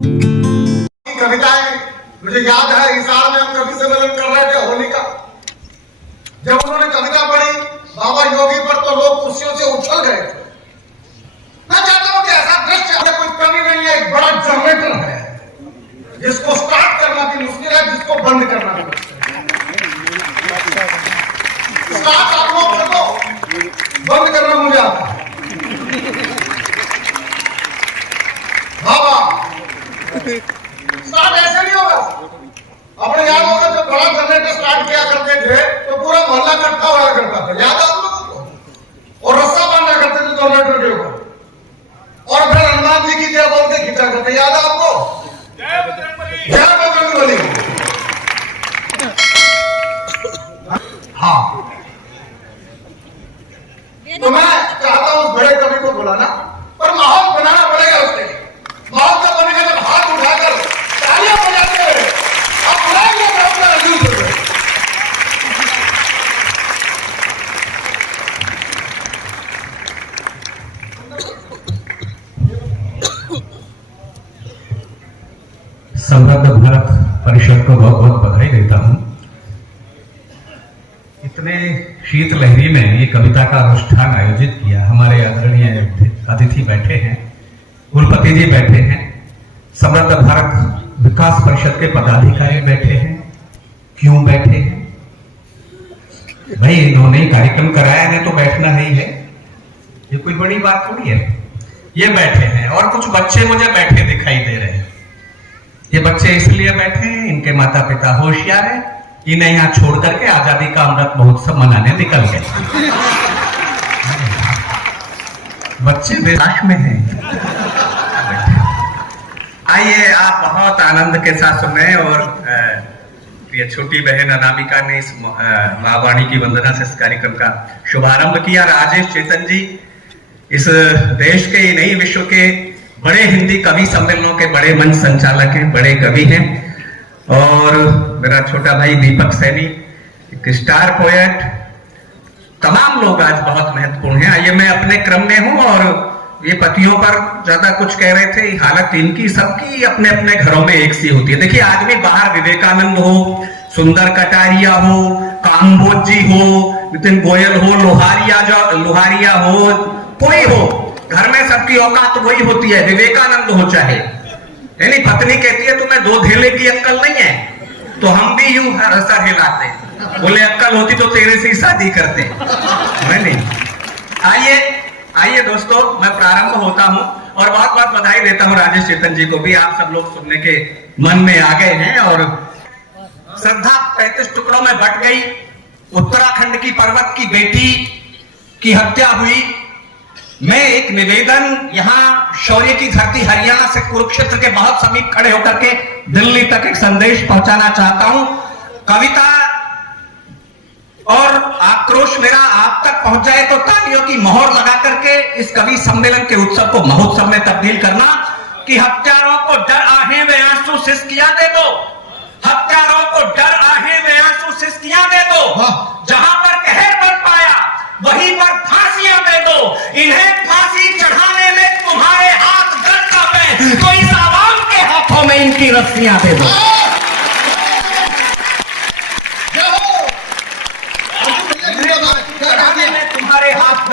कविताएं मुझे याद है, हिसार में हम कवि सम्मेलन कर रहे थे होली का। जब उन्होंने कविता पढ़ी बाबा योगी पर तो लोग कुर्सियों से उछल गए थे। मैं चाहता हूं कि ऐसा दृश्य कोई कवि नहीं है, एक बड़ा जनरेटर है जिसको स्टार्ट करना भी मुश्किल है, जिसको बंद करना भी मुश्किल है। स्टार्ट आप लोग कर दो, बंद करना मुझे आता है। बाबा स्टार्ट ऐसे नहीं होगा। अपने याद होगा जब बड़ा जनरेटर स्टार्ट किया करते थे तो पूरा मोहल्ला इकट्ठा होया करता था, याद आप लोगों को? और रस्सा बांधा करते थे जनरेटर के ऊपर, और फिर हनुमान जी की जय बोल के खींचा करते, याद है आपको? जय बजरंगबली। हाँ, तो मैं चाहता हूं उस बड़े कवि को बुलाना, पर माहौल बनाना पड़ेगा उसके लिए। माहौल का बनेगा जब हाथ उठाकर तालियां बजाते हुए आप बुलाएंगे अपना यूज करेंगे। समृद्ध भारत परिषद को बहुत बहुत बधाई देता हूं। इतने शीत लहरी में ये कविता का अनुष्ठान आयोजित किया। हमारे आदरणीय अतिथि बैठे हैं, कुलपति जी बैठे हैं, समृद्ध भारत विकास परिषद के पदाधिकारी बैठे हैं। क्यों बैठे हैं भाई? इन्होंने कार्यक्रम कराया है तो बैठना ही है, ये कोई बड़ी बात थोड़ी है। ये बैठे हैं और कुछ बच्चे मुझे बैठे दिखाई दे रहे हैं। ये बच्चे इसलिए बैठे हैं, इनके माता पिता होशियार है, इन्हें यहाँ छोड़ करके आजादी का अमृत महोत्सव मनाने निकल गए। बच्चे निराश में हैं। आइए आप बहुत आनंद के साथ सुने। और ये छोटी बहन अनामिका ने इस मां वाणी की वंदना से इस कार्यक्रम का शुभारंभ किया। राजेश चेतन जी इस देश के ही नहीं विश्व के बड़े हिंदी कवि सम्मेलनों के बड़े मंच संचालक हैं, बड़े कवि हैं। और मेरा छोटा भाई दीपक सैनी एक स्टार पोएट। तमाम लोग आज बहुत महत्वपूर्ण हैं। आइए मैं अपने क्रम में हूं और ये पतियों पर ज्यादा कुछ कह रहे थे। हालत इनकी सबकी अपने अपने घरों में एक सी होती है। देखिए आदमी बाहर विवेकानंद हो, सुंदर कटारिया हो, काम्बोज जी हो, नितिन गोयल हो, लोहारिया हो, कोई हो, घर में सबकी औकात वही होती है। विवेकानंद हो चाहे, यानी पत्नी कहती है तुम्हें दो धेले की अक्कल नहीं है, तो हम भी यूं सर हिलाते, बोले अक्कल होती तो तेरे से ही शादी करते। नहीं, आइए दोस्तों, मैं प्रारंभ होता हूं और बहुत बहुत बधाई देता हूं राजेश चेतन जी को भी। आप सब लोग सुनने के मन में आ गए हैं। और श्रद्धा 35 टुकड़ों में बट गई। उत्तराखंड की पर्वत की बेटी की हत्या हुई। मैं एक निवेदन यहाँ शौर्य की धरती हरियाणा से कुरुक्षेत्र के बहुत समीप खड़े होकर के दिल्ली तक एक संदेश पहुंचाना चाहता हूं। कविता और आक्रोश मेरा आप तक पहुंच जाए तो तालियों की मोहर लगा करके इस कवि सम्मेलन के उत्सव को महोत्सव में तब्दील करना। कि हत्यारों को डर आहें वे आंसू सिसकियां दे दो, हत्यारों को डर आहें वे आंसू सिसकियां दे दो। जहां पर कहर बन पाया वहीं पर फांसियां दे दो। इन्हें फांसी चढ़ाने में तुम्हारे हाथ गड़ कांपे तो इस आवाम के हाथों में इनकी रस्सियां दे दो। तुम्हारे हाथ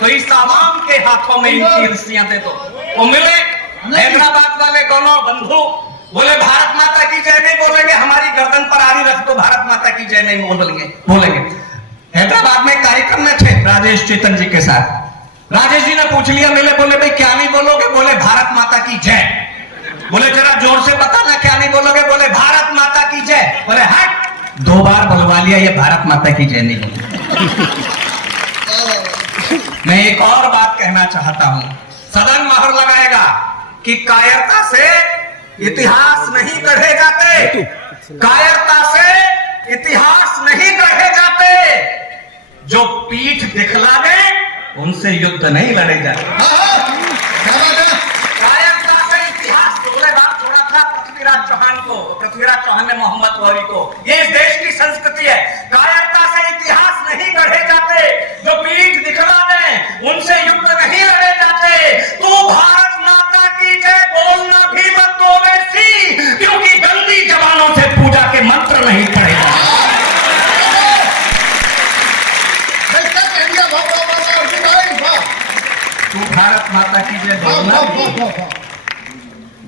तो इस आवाम के हाथों में इनकी रस्सियां दे दो। वो मिले हैदराबाद वाले दोनों बंधु, बोले भारत माता की जय नहीं बोलेंगे, हमारी गर्दन पर आरी रख दो, भारत माता की जय नहीं बोलेंगे। हैदराबाद में कार्यक्रम में थे राजेश चेतन जी के साथ। राजेश जी ने पूछ लिया, मिले, बोले भाई क्या नहीं बोलोगे? बोले भारत माता की जय। बोले जरा जोर से बताना क्या नहीं बोलोगे? बोले भारत माता की जय। बोले हट, 2 बार बुलवा लिया, ये भारत माता की जय नहीं बोले। मैं एक और बात कहना चाहता हूं। सदन मोहर लगाएगा कि कायरता से इतिहास नहीं गढ़े जाते, कायरता से इतिहास नहीं गढ़े जाते। जो पीठ दिखला दे उनसे युद्ध नहीं लड़े जाते। कायरता से इतिहास दुगले बात छोड़ा था पृथ्वीराज चौहान को, पृथ्वीराज चौहान ने मोहम्मद गौरी को। ये इस देश की संस्कृति है। कायरता से इतिहास नहीं गढ़े जाते, जो पीठ दिखला दे उनसे युद्ध नहीं लड़े जाते। तू भारत माता की जय बोलना भी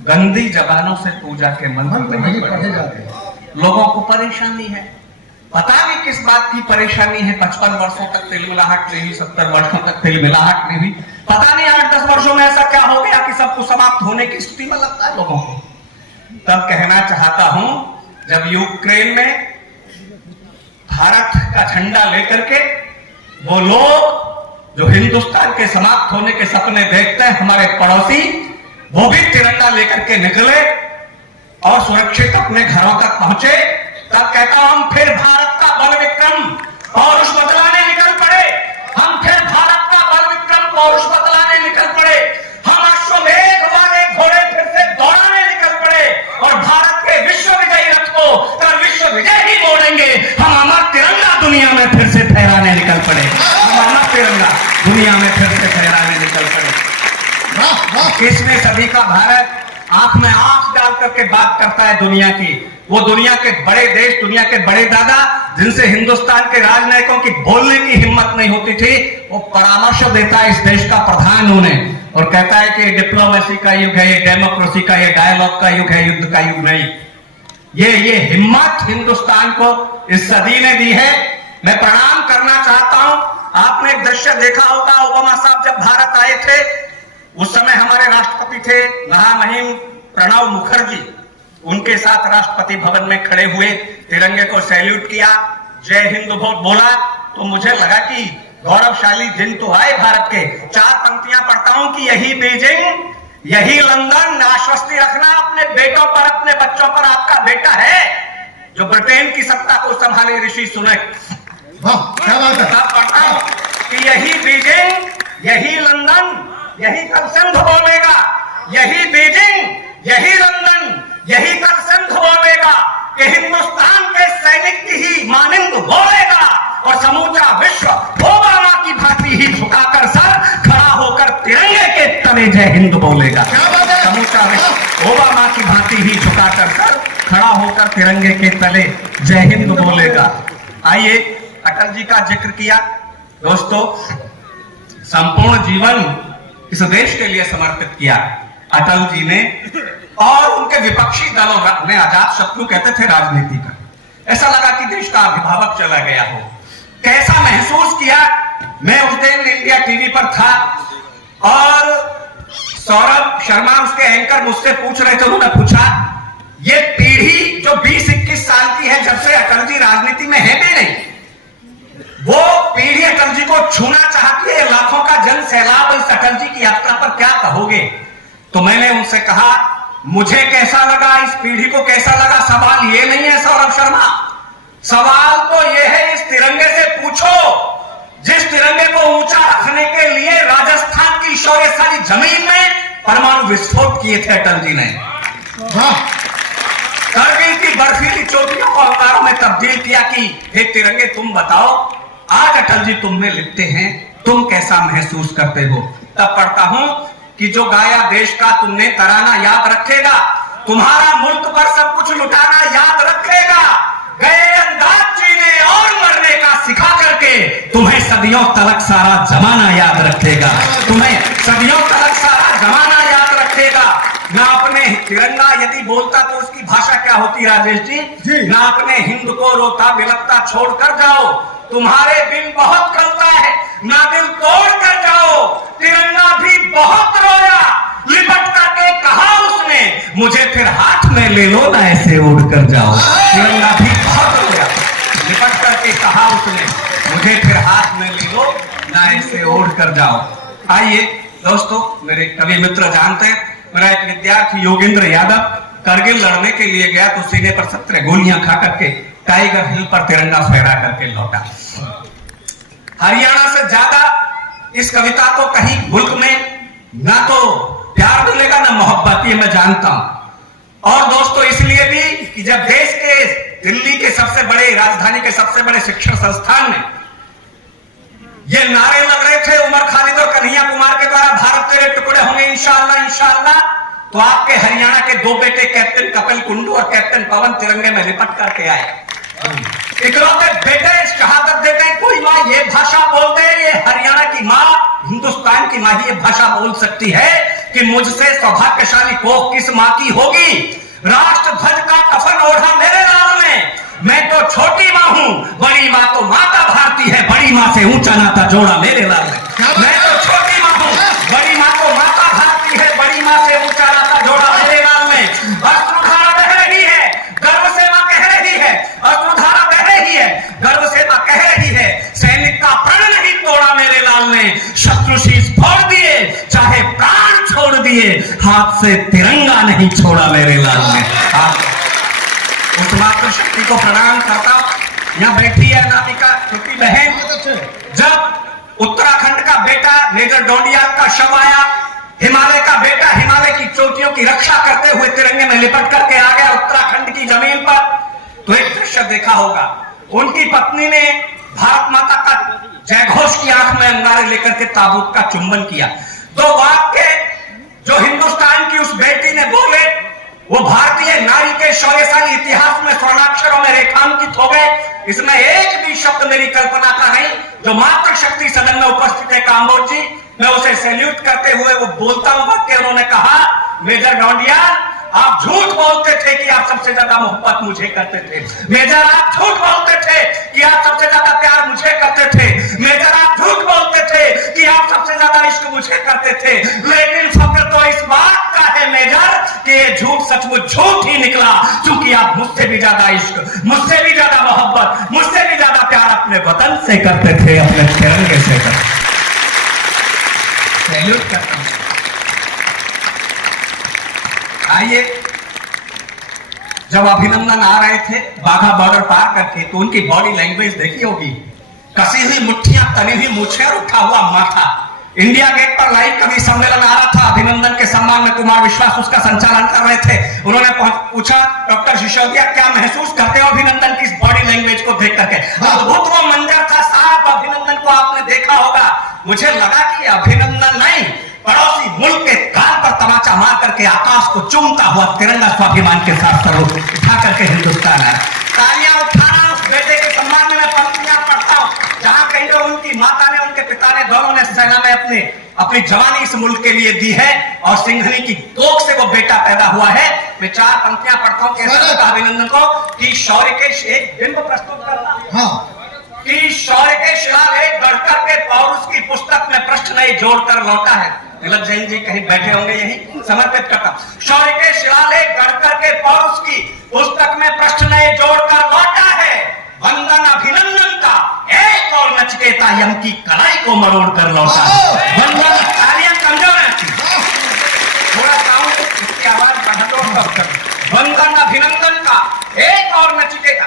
गंदी जबानों से पूजा के मंत्र नहीं पढ़े जाते। लोगों को परेशानी है, पता नहीं किस बात की परेशानी है। 55 वर्षों तक तिलमिलाहट नहीं हुई, 70 वर्षों तक तिलमिलाहट नहीं हुई, पता नहीं 8-10 वर्षों में ऐसा क्या हो गया कि सब कुछ समाप्त होने की स्थिति में लगता है लोगों को। तब कहना चाहता हूं, जब यूक्रेन में भारत का झंडा लेकर के वो लोग जो हिंदुस्तान के समाप्त होने के सपने देखते हैं, हमारे पड़ोसी, वो भी तिरंगा लेकर के निकले और सुरक्षित अपने घरों तक पहुंचे, तब कहता हूं हम फिर भारत का बल विक्रम पौरुष बतलाने निकल पड़े। हम फिर भारत का बल विक्रम पौरुष बतलाने निकल पड़े। हम अश्वमेध वाले घोड़े फिर से दौड़ाने निकल पड़े और भारत के विश्व विजयी रथ को कल विश्व विजय ही मोड़ेंगे। हम अमर तिरंगा दुनिया में फिर से फहराने निकल पड़े। हम अमर तिरंगा दुनिया में फिर से फहराने निकल पड़े। किसने सभी का भारत आंख में आंख डाल करके बात करता है दुनिया की। वो दुनिया के बड़े देश, दुनिया के बड़े दादा, जिनसे हिंदुस्तान के राजनयिकों की बोलने की हिम्मत नहीं होती थी, वो परामर्श देता है इस देश का प्रधान उन्हें और कहता है कि डिप्लोमेसी का युग है, ये डेमोक्रेसी का, ये डायलॉग का युग है, युद्ध का युग नहीं। ये हिम्मत हिंदुस्तान को इस सदी ने दी है। मैं प्रणाम करना चाहता हूं। आपने एक दृश्य देखा होगा, ओबामा साहब जब भारत आए थे, उस समय हमारे राष्ट्रपति थे महामहिम प्रणब मुखर्जी, उनके साथ राष्ट्रपति भवन में खड़े हुए, तिरंगे को सैल्यूट किया, जय हिंद बोला, तो मुझे लगा कि गौरवशाली दिन तो आए भारत के। 4 पंक्तियां पढ़ता हूं कि यही बीजिंग, यही लंदन, आश्वस्ति रखना अपने बेटों पर, अपने बच्चों पर, आपका बेटा है जो ब्रिटेन की सत्ता को संभाले, ऋषि सुनक। क्या बात है? पढ़ता हूं कि यही बीजिंग, यही लंदन, यही कल सिंध बोलेगा, यही बीजिंग, यही लंदन, यही कल सिंध बोलेगा कि हिंदुस्तान के सैनिक की ही मानिंद बोलेगा और समूचा विश्व ओबामा की भांति ही झुकाकर सर खड़ा होकर तिरंगे के तले जय हिंद बोलेगा। समूचा विश्व ओबामा की भांति ही झुकाकर सर खड़ा होकर तिरंगे के तले जय हिंद बोलेगा। आइए, अटल जी का जिक्र किया। दोस्तों, संपूर्ण जीवन इस देश के लिए समर्पित किया अटल जी ने, और उनके विपक्षी दलों ने आजाद शत्रु कहते थे राजनीति का। ऐसा लगा कि देश का अभिभावक चला गया हो। कैसा महसूस किया? मैं उस दिन इंडिया टीवी पर था और सौरभ शर्मा उसके एंकर मुझसे पूछ रहे थे। उन्होंने पूछा, ये पीढ़ी जो 20-21 साल की है, जब से अटल जी राजनीति में है भी नहीं, वो पीढ़ी अटल जी को छूना चाहती है। लाखों का जन सैलाब इस अटल जी की यात्रा पर, क्या कहोगे? तो मैंने उनसे कहा, मुझे कैसा लगा, इस पीढ़ी को कैसा लगा, सवाल ये नहीं है सौरभ शर्मा, सवाल तो ये है, इस तिरंगे से पूछो जिस तिरंगे को ऊंचा रखने के लिए राजस्थान की शौर्यशाली जमीन में परमाणु विस्फोट किए थे अटल जी ने। करगिल की बर्फीली चोटियों को अंगारों में तब्दील किया कि हे तिरंगे, तुम बताओ, आज अटल जी तुम में लिखते हैं, तुम कैसा महसूस करते हो? तब पढ़ता हूं कि जो गाया देश का तुमने तराना याद रखेगा, तुम्हारा मुल्क पर सब कुछ लुटाना याद रखेगा, गए अंदाज जीने और मरने का सिखा करके तुम्हें सदियों तलक सारा जमाना याद रखेगा, तुम्हें सदियों तलक सारा जमाना याद रखेगा। ना अपने तिरंगा यदि बोलता तो उसकी भाषा क्या होती राजेश जी? ना अपने हिंद को रोता बिलकता छोड़ कर जाओ, तुम्हारे बिन बहुत खलता है, ना दिल तोड़ कर जाओ, तिरंगा भी बहुत रोया, लिपट करके कहा उसने, मुझे फिर हाथ में ले लो ना ऐसे उड़ कर जाओ। तिरंगा भी बहुत रोया, लिपट करके कहा उसने, मुझे फिर हाथ में ले लो ना ऐसे उड़ कर जाओ। आइए दोस्तों, मेरे कवि मित्र जानते हैं, मेरा एक विद्यार्थी योगेंद्र यादव करगिल लड़ने के लिए गया तो सीने पर 17 गोलियां खा करके टाइगर हिल पर तिरंगा फहरा करके लौटा। हरियाणा से ज्यादा इस कविता को कहीं मुल्क में ना तो प्यार मिलेगा ना मोहब्बत, ये मैं जानता हूं। और दोस्तों इसलिए भी कि जब देश के दिल्ली के सबसे बड़े, राजधानी के सबसे बड़े शिक्षण संस्थान में ये नारे लग रहे थे उमर खालिद और कन्हैया कुमार के द्वारा, भारत तेरे टुकड़े होंगे इंशाअल्लाह इंशाअल्लाह, तो आपके हरियाणा के 2 बेटे कैप्टन कपिल कुंडू और कैप्टन पवन तिरंगे में लिपट करके आए। इकलौते बेटे शहादत देते हैं, कोई माँ ये भाषा बोलते हैं, ये हरियाणा की माँ, हिंदुस्तान की माँ ही ये भाषा बोल सकती है कि मुझसे सौभाग्यशाली कोख किस माँ की होगी। राष्ट्र ध्वज का कफन ओढ़ा मेरे लाल ने, मैं तो छोटी माँ हूँ, बड़ी माँ तो माता भारती है, बड़ी माँ से ऊंचा नाता जोड़ा मेरे लाल ने। मैं तो छोटी माँ हूँ, बड़ी माँ तो माता भारती है, बड़ी माँ से ऊंचा नाता जोड़ा मेरे लाल ने। अश्रुधारा बह रही है, गर्व से माँ कह रही है, अश्रुधारा बह रही है, गर्व से माँ कह रही है, सैनिक का प्रण नहीं तोड़ा मेरे लाल ने। शत्रु शीश फोड़ दिए, चाहे प्राण छोड़ दिए, हाथ से तिरंगा नहीं छोड़ा मेरे लाल ने। उस मातृशक्ति को प्रणाम करता हूं। यहाँ बैठी है अनामिका छोटी बहन। जब उत्तराखंड का बेटा मेजर डोंडियाल का शव आया, हिमालय का बेटा हिमालय की चोटियों की रक्षा करते हुए तिरंगे में लिपट करके आ गया उत्तराखंड की जमीन पर, तो एक दृश्य देखा होगा। उनकी पत्नी ने भारत माता का जयघोष की आंख में अंगारे लेकर के ताबूत का चुंबन किया। दो वाक्य जो हिंदुस्तान की उस बेटी ने बोले, वो भारतीय नारी के शौर्यशाली इतिहास में स्वर्णाक्षरों में रेखांकित हो गए। इसमें एक भी शब्द मेरी कल्पना का नहीं। जो मातृशक्ति सदन में उपस्थित है काम्बोज जी, मैं उसे सैल्यूट करते हुए वो बोलता हूं वाक्य उन्होंने कहा, मेजर डोंडियाल आप झूठ बोलते थे कि आप सबसे ज्यादा मोहब्बत मुझे करते थे। मेजर आप झूठ बोलते थे कि आप सबसे ज्यादा प्यार मुझे करते थे। मेजर आप झूठ बोलते थे कि आप सबसे ज्यादा इश्क मुझे करते थे। लेकिन फक्र तो इस बात का है मेजर कि ये झूठ सचमुच झूठ ही निकला, क्योंकि आप मुझसे भी ज्यादा इश्क, मुझसे भी ज्यादा मोहब्बत, मुझसे भी ज्यादा प्यार अपने वतन से करते थे, अपने तिरंगे से करते। सैल्यूट करता हूं। आइए, जब अभिनंदन आ रहे थे बाघा बॉर्डर पार करके, तो उनकी बॉडी लैंग्वेज देखी होगी। कसी हुई मुट्ठियां, तनी हुई मूछें और उठा हुआ माथा। इंडिया गेट पर लाइव कवि सम्मेलन आ रहा था, अभिनंदन के सम्मान में कुमार विश्वास उसका संचालन कर रहे थे। उन्होंने पूछा, डॉक्टर सिसोदिया क्या महसूस करते हो अभिनंदन की इस बॉडी लैंग्वेज को देख करके? अद्भुत वो मंजर था साहब, अभिनंदन को आपने देखा होगा। मुझे लगा कि अभिनंदन नहीं, पड़ोसी मुल्क के गाल पर तमाचा मार करके आकाश को चूमता हुआ तिरंगा स्वाभिमान के साथ सर उठा करके हिंदुस्तान है। तालियां उठाना उस बेटे के सम्मान में मैं पंक्तियां पढ़ता हूं, जहां कहीं तो उनकी माता ने, उनके पिता ने, दोनों ने सेना में अपनी जवानी इस मुल्क के लिए दी है, और सिंघनी की कोख से वो बेटा पैदा हुआ है। मैं चार पंक्तियां पढ़ता हूं कैसा लगता अभिनंदन को कि शौर्य के एक दिन को प्रस्तुत करता कि शौर्य के शिलालेख गढ़कर के पौरुष की पुस्तक में प्रश्न नहीं जोड़कर लौटा है। तिलक जैन जी कहीं बैठे होंगे, यही समर्पित करता। शौर्य के शिलालेख गढ़कर के पौरुष की पुस्तक में प्रश्न नहीं जोड़कर लौटा है। वंदन अभिनंदन का एक और नचिकेता यम की कलाई को मरोड़ कर लौटा है। वंदन तालियां कमजोर है, थोड़ा साउंड इसकी आवाज बढ़ा दो। वंदन अभिनंदन का एक और नचिकेता,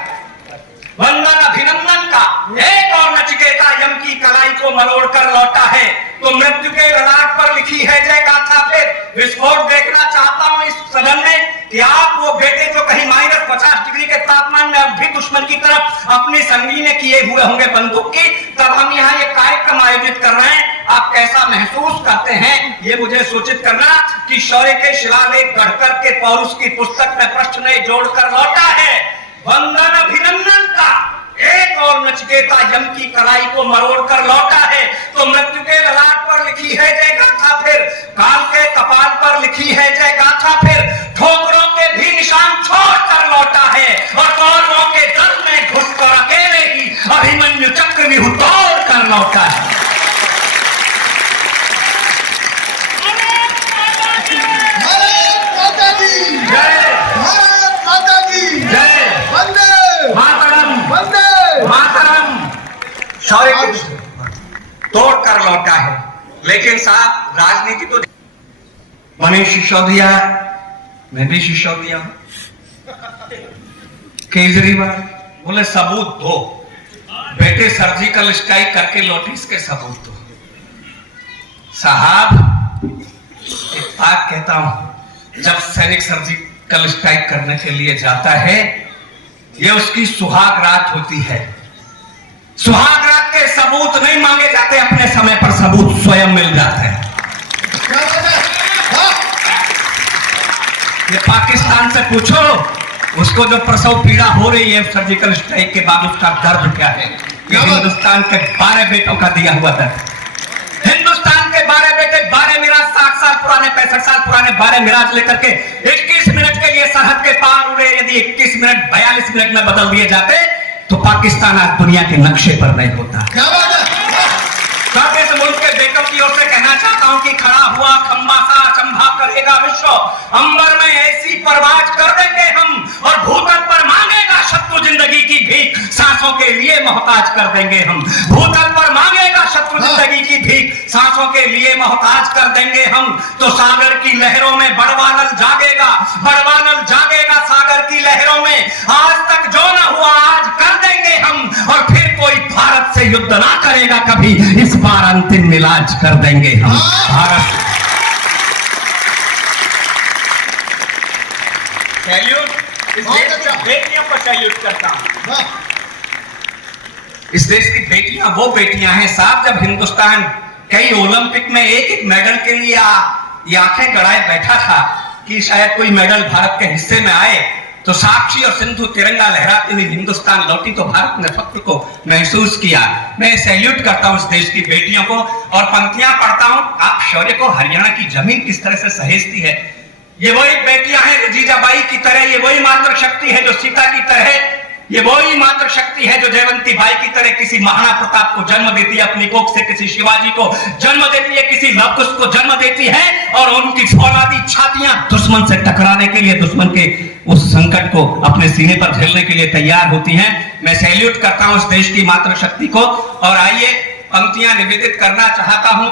वंदन अभिनंदन का एक और नचिकेता यम की कलाई को मरोड़ कर लौटा है। तो मृत्यु के ललाट पर लिखी है जय गाथा फिर विस्फोट देखना चाहता हूं इस सदन में कि आप वो बेटे जो कहीं -50 डिग्री के तापमान में अब भी दुश्मन की तरफ अपनी संगीने किए हुए होंगे बंदूक की, तब हम यहाँ ये कार्यक्रम आयोजित कर रहे हैं, आप कैसा महसूस करते हैं ये मुझे सूचित करना। कि शौर्य के शिलालेख गढ़कर के पौरुष की पुस्तक में प्रश्न नहीं जोड़कर लौटा है। वंदन अभिनंदन का एक और नचिकेता यम की कलाई को मरोड़ कर लौटा है। तो मृत्यु के ललाट पर लिखी है जय गाथा फिर, काल के कपाल पर लिखी है जय गाथा फिर, ठोकरों के भी निशान छोड़ कर लौटा है, और कौरवों के दल में घुसकर अकेले ही अभिमन्यु चक्रव्यूह तोड़ कर लौटा है। शौर्य तोड़ कर लौटा है। लेकिन साहब राजनीति तो मनीष सिसोदिया, मैं भी सिसोदिया हूं, केजरीवाल बोले सबूत दो, बेटे सर्जिकल स्ट्राइक करके लौटे, इसके सबूत दो। साहब एक बात कहता हूं, जब सैनिक सर्जिकल स्ट्राइक करने के लिए जाता है, यह उसकी सुहाग रात होती है। सुहाग रात के सबूत नहीं मांगे जाते, अपने समय पर सबूत स्वयं मिल जाते हैं। ये पाकिस्तान से पूछो, उसको जो प्रसव पीड़ा हो रही है सर्जिकल स्ट्राइक के बाद, उसका दर्द क्या है। ये हिंदुस्तान के 12 बेटों का दिया हुआ दर्द। हिंदुस्तान के 12 बेटे 12 मेरा 60 साल पुराने 65 साल पुराने 12 मिराज लेकर के 21 मिनट के लिए सरहद के पार उड़े, यदि 21 मिनट 42 मिनट में बदल दिए जाते तो पाकिस्तान आज दुनिया के नक्शे पर नहीं होता। क्या बात है? इस मुल्क के बेटों की ओर से कहना चाहता हूं कि खड़ा हुआ खंबा सा अचंभा करेगा विश्व, अंबर में ऐसी परवाज कर देंगे हम, और भूतल पर मांगेगा शत्रु जिंदगी की भीख, सांसों के लिए मोहताज कर देंगे हम। भूतल पर मांगेगा शत्रु जिंदगी की भीख, सांसों के लिए मोहताज कर देंगे हम। तो सागर की लहरों में बड़वानल जागेगा, बड़वानल जागेगा सागर की लहरों में। आज तक जो न हुआ आज कर देंगे हम, और फिर कोई भारत से युद्ध ना करेगा कभी, इस बार अंतिम इलाज कर देंगे हम। भारत सैल्यूट, इस देश की बेटियों को सैल्यूट करता हूं। इस देश की बेटियां वो बेटियां हैं साहब, जब हिंदुस्तान कई ओलंपिक में एक एक मेडल के लिए ये आंखें गड़ाए बैठा था कि शायद कोई मेडल भारत के हिस्से में आए, तो साक्षी और सिंधु तिरंगा लहराती हुई हिंदुस्तान लौटी तो भारत ने फख्र को महसूस किया। मैं सैल्यूट करता हूं इस देश की बेटियों को और पंक्तियां पढ़ता हूं। आप शौर्य को हरियाणा की जमीन किस तरह से सहेजती है। ये वही बेटियां हैं जीजाबाई की तरह, ये वही मातृ शक्ति है जो सीता की तरह, ये वही मातृ शक्ति है जो जयवंती बाई की तरह किसी महाराणा प्रताप को जन्म देती है अपनी कोख से, किसी शिवाजी को जन्म देती है, किसी लव कुश को जन्म देती है, और उनकी फौलादी छातियां दुश्मन से टकराने के लिए, दुश्मन के उस संकट को अपने सीने पर झेलने के लिए तैयार होती हैं। मैं सैल्यूट करता हूं इस देश की मातृ शक्ति को। और आइए पंक्तियां निवेदित करना चाहता हूं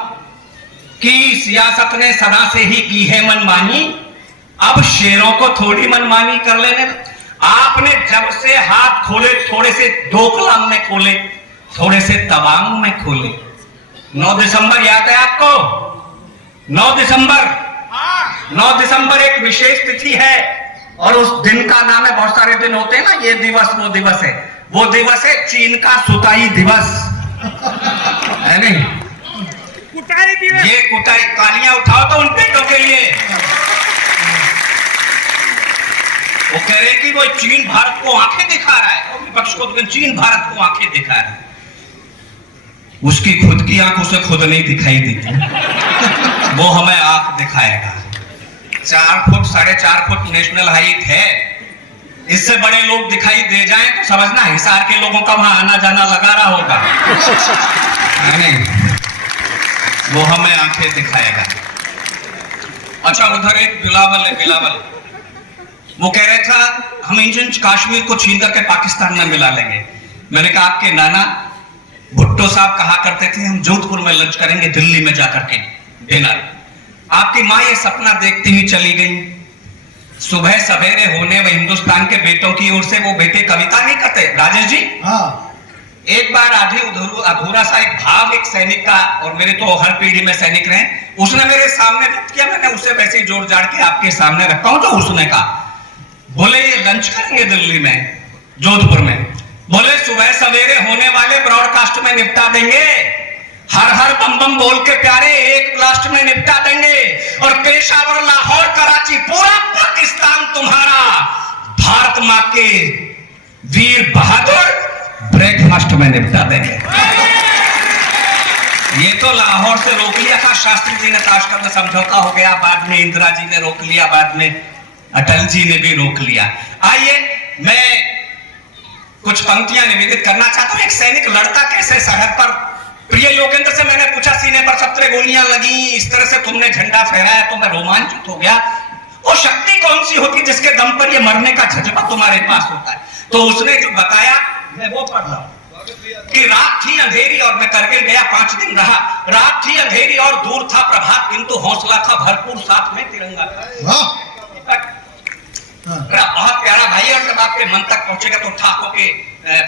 कि सियासत ने सदा से ही की है मनमानी, अब शेरों को थोड़ी मनमानी कर लेने। आपने जब से हाथ खोले, थोड़े से डोकलाम में खोले, थोड़े से तवांग में खोले। 9 दिसंबर याद है आपको? 9 दिसंबर एक विशेष तिथि है, और उस दिन का नाम है, बहुत सारे दिन होते हैं ना, ये दिवस वो दिवस है, वो दिवस है चीन का सुताई दिवस, है नहीं? कुटाई दिवस। ये कुटाई, तालियां उठाओ तो उन पेटों के लिए। वो कह रहे कि वो चीन भारत को आंखें दिखा रहा है, विपक्ष को, चीन भारत को आंखें दिखा रहा है। उसकी खुद की आंख उसे खुद नहीं दिखाई देती, वो हमें आंख दिखाएगा। 4 फुट 4.5 फुट नेशनल हाइट है, इससे बड़े लोग दिखाई दे जाएं तो समझना हिसार के लोगों का वहां आना जाना लगा रहा होगा, नहीं, वो हमें आंखें दिखाएगा। अच्छा, उधर एक बिलावल है, बिलावल, वो कह रहा था हम इंजन कश्मीर को छीन करके पाकिस्तान में मिला लेंगे। मैंने कहा आपके नाना भुट्टो साहब कहा करते थे हम जोधपुर में लंच करेंगे दिल्ली में जाकर के डिनर। आपकी माँ ये सपना देखती हुई चली गई। सुबह सवेरे होने व हिंदुस्तान के बेटों की ओर से वो बेटे कविता नहीं करते राजेश जी। हाँ। एक बार आधी अधूरा सा एक भाव एक सैनिक का, और मेरे तो हर पीढ़ी में सैनिक रहे, उसने मेरे सामने व्यक्त किया, मैंने उसे वैसे ही जोड़ जाड़ के आपके सामने रखता हूं। तो उसने कहा, बोले ये लंच करेंगे दिल्ली में, जोधपुर में, बोले सुबह सवेरे होने वाले ब्रॉडकास्ट में निपटा देंगे, हर हर बम बम बोल के प्यारे एक ब्लास्ट में निपटा देंगे, और पेशावर लाहौर कराची पूरा पाकिस्तान तुम्हारा, भारत मां के वीर बहादुर ब्रेकफास्ट में निपटा देंगे। ये तो लाहौर से रोक लिया था शास्त्री जी ने, ताशकंद में समझौता हो गया, बाद में इंदिरा जी ने रोक लिया, बाद में अटल जी ने भी रोक लिया। आइए मैं कुछ पंक्तियां निवेदित करना चाहता हूं। एक सैनिक लड़ता कैसे सरहद पर। प्रिय योगेंद्र से मैंने पूछा, सीने पर 17 गोलियां लगी, इस तरह से तुमने झंडा फहराया, तो मैं रोमांचित हो गया। वो शक्ति कौन सी होती जिसके दम पर ये मरने का जज्बा तुम्हारे पास होता है? तो उसने जो बताया मैं वो पढ़ रहा हूं कि रात थी अंधेरी और मैं करगिल गया 5 दिन रहा। रात थी अंधेरी और दूर था प्रभात, किंतु हौसला था भरपूर, साथ में तिरंगा था। बहुत प्यारा भाई, और जब आपके मन तक पहुंचेगा तो ठाकों के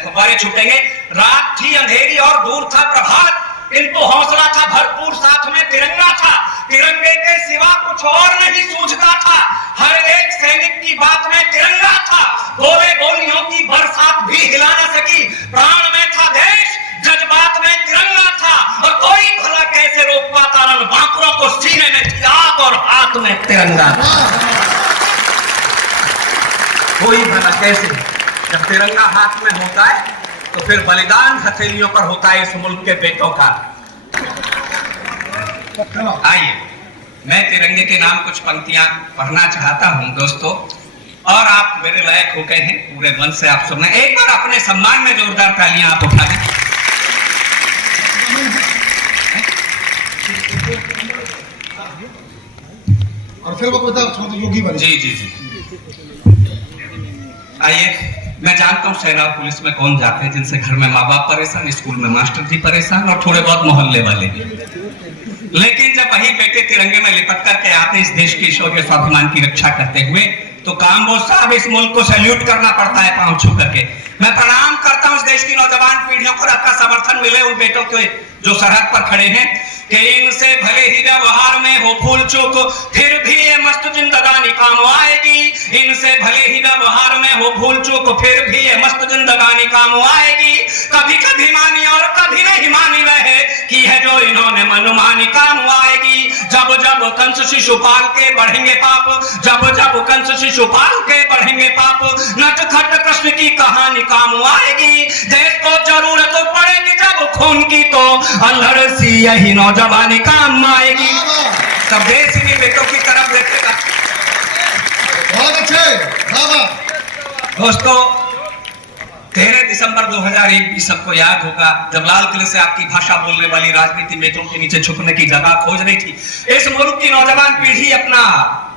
फव्वारे छूटेंगे। रात थी अंधेरी और दूर था प्रभात, किंतु हौसला था भरपूर, साथ में तिरंगा था। तिरंगे के सिवा कुछ और नहीं सूझता था, हर एक सैनिक की बात में तिरंगा था। गोले गोलियों की बरसात भी हिला न सकी, प्राण में था देश, जज्बात में तिरंगा था, और कोई भला कैसे रोक पाता, रणबांकुरों को सीने में थी आग और हाथ में तिरंगा था। कोई भला कैसे, जब तिरंगा हाथ में होता है तो फिर बलिदान हथेलियों पर होता है इस मुल्क के बेटों का। आइए मैं तिरंगे के नाम कुछ पंक्तियां पढ़ना चाहता हूं दोस्तों, और आप मेरे लायक हो गए हैं, पूरे मन से आप सुनना। एक बार अपने सम्मान में जोरदार तालियां आप उठा दें। और फिर वो बता योगी बने। जी जी जी, आइए। मैं जानता हूँ सेना पुलिस में कौन जाते हैं जिनसे घर में माँ बाप परेशान, स्कूल में मास्टर जी परेशान और थोड़े बहुत मोहल्ले वाले भी। लेकिन जब वही बेटे तिरंगे में लिपट करके आते इस देश की शौर्य स्वाभिमान की रक्षा करते हुए, तो कामबोज साहब इस मुल्क को सैल्यूट करना पड़ता है पांव छू करके। मैं प्रणाम करता हूँ इस देश की नौजवान पीढ़ियों को, आपका समर्थन मिले उन बेटों के जो सरहद पर खड़े हैं कि इनसे भले ही व्यवहार में हो भूल चूक, फिर भी ये मस्त जिंदगानी काम आएगी। इनसे भले ही व्यवहार में हो भूल चूक, फिर भी ये मस्त जिंदगानी काम आएगी। कभी कभी मानी और कभी नहीं मानी वह की है जो इन्होंने मनमानी काम आएगी। जब जब कंस शिशुपाल के बढ़ेंगे पाप, जब जब कंस शिशुपाल के बढ़ेंगे पाप, नटखट कृष्ण की कहानी काम आएगी। देश को जरूरत पड़ेगी जब खून की, तो अल्हड़ सी यही नौजवानी काम आएगी। सब देश इन्हीं बेटों की तरफ देखेगा। बहुत अच्छे दोस्तों, 13 दिसंबर 2001 भी सबको याद होगा, जब लाल किले से आपकी भाषा बोलने वाली राजनीति नेताओं के नीचे छुपने की जगह खोज रही थी। इस मुल्क की नौजवान पीढ़ी अपना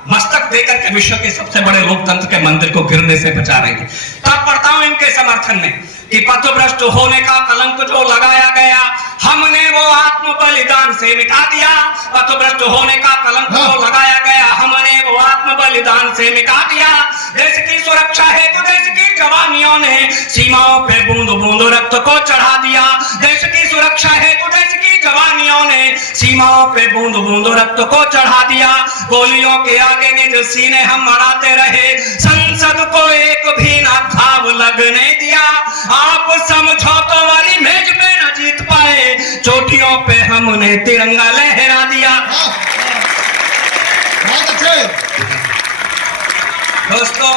मस्तक देकर के विश्व के सबसे बड़े लोकतंत्र के मंदिर को गिरने से बचा रही थी। तब पढ़ता हूं इनके समर्थन में कि पथभ्रष्ट होने का कलंक जो लगाया गया, हमने वो आत्म बलिदान से मिटा दिया। पथभ्रष्ट होने का कलंक जो लगाया गया, हमने वो आत्म बलिदान से मिटा दिया। देश की सुरक्षा हेतु देश की जवानियों ने सीमाओं पे बूंद बूंद रक्त को चढ़ा दिया। देश की सुरक्षा हेतु देश की जवानियों ने सीमाओं पे बूंद बूंद रक्त को चढ़ा दिया। गोलियों के आगे निज सीने हम मराते रहे, संसद को एक भी ना घाव लगने दिया। आप समझौतों वाली मेज पे न जीत पाए, चोटियों पे हमने तिरंगा लहरा दिया। दोस्तों,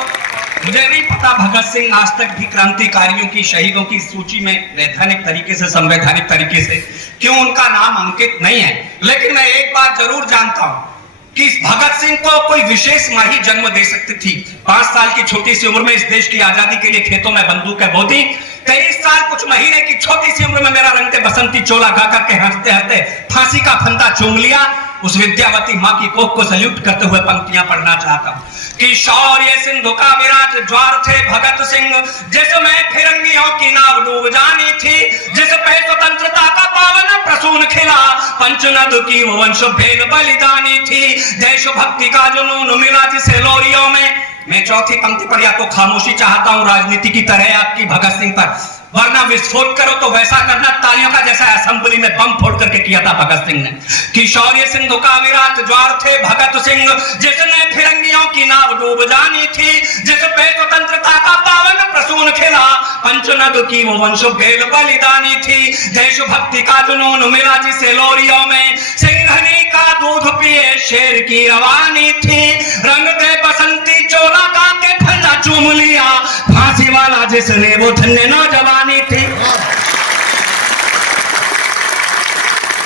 मुझे नहीं पता भगत सिंह आज तक भी क्रांतिकारियों की शहीदों की सूची में वैधानिक तरीके से, संवैधानिक तरीके से क्यों उनका नाम अंकित नहीं है, लेकिन मैं एक बात जरूर जानता हूं कि भगत सिंह को कोई विशेष माँ ही जन्म दे सकती थी। 5 साल की छोटी सी उम्र में इस देश की आजादी के लिए खेतों में बंदूकें बोती। 23 साल कुछ महीने की छोटी सी उम्र में मेरा रंगते बसंती चोला गा करके हंसते हंसते फांसी का फंदा चूम लिया। उस विद्यावती माँ की कोख को सल्यूट करते हुए पंक्तियां पढ़ना चाहता हूं कि शौर्य सिंधु का विराट ज्वार थे भगत सिंह, जिसमें फिरंगियों की नाव डूब जानी थी। जिस पे स्वतंत्रता का पावन प्रसून खिला, पंचनद की वो वंश भेद बलिदानी थी। देशभक्ति का जुनून मिला जिसे लोरियों में। मैं चौथी पंक्ति पर या तो खामोशी चाहता हूं राजनीति की तरह आपकी भगत सिंह पर, वरना विस्फोट करो तो वैसा करना तालियों का जैसा असेंबली में बम फोड़ करके किया था भगत सिंह ने। कि शौर्य सिंधु का विराट ज्वार थे भगत सिंह, जिसने फिरंगियों की नाव डूब जानी थी। जिस पे स्वतंत्रता का पावन प्रसून खिला, पंचनद की वो वंश भेद बलिदानी थी। देशभक्ति का जुनून मिला जिसे लोरियों में, सिंघनी का दूध पिए शेर की रवानी थी। रंग दे बसंती चोला गा के फंदा चूम लिया, फांसी वाला जिसने वो धन्य नौजवानी थी।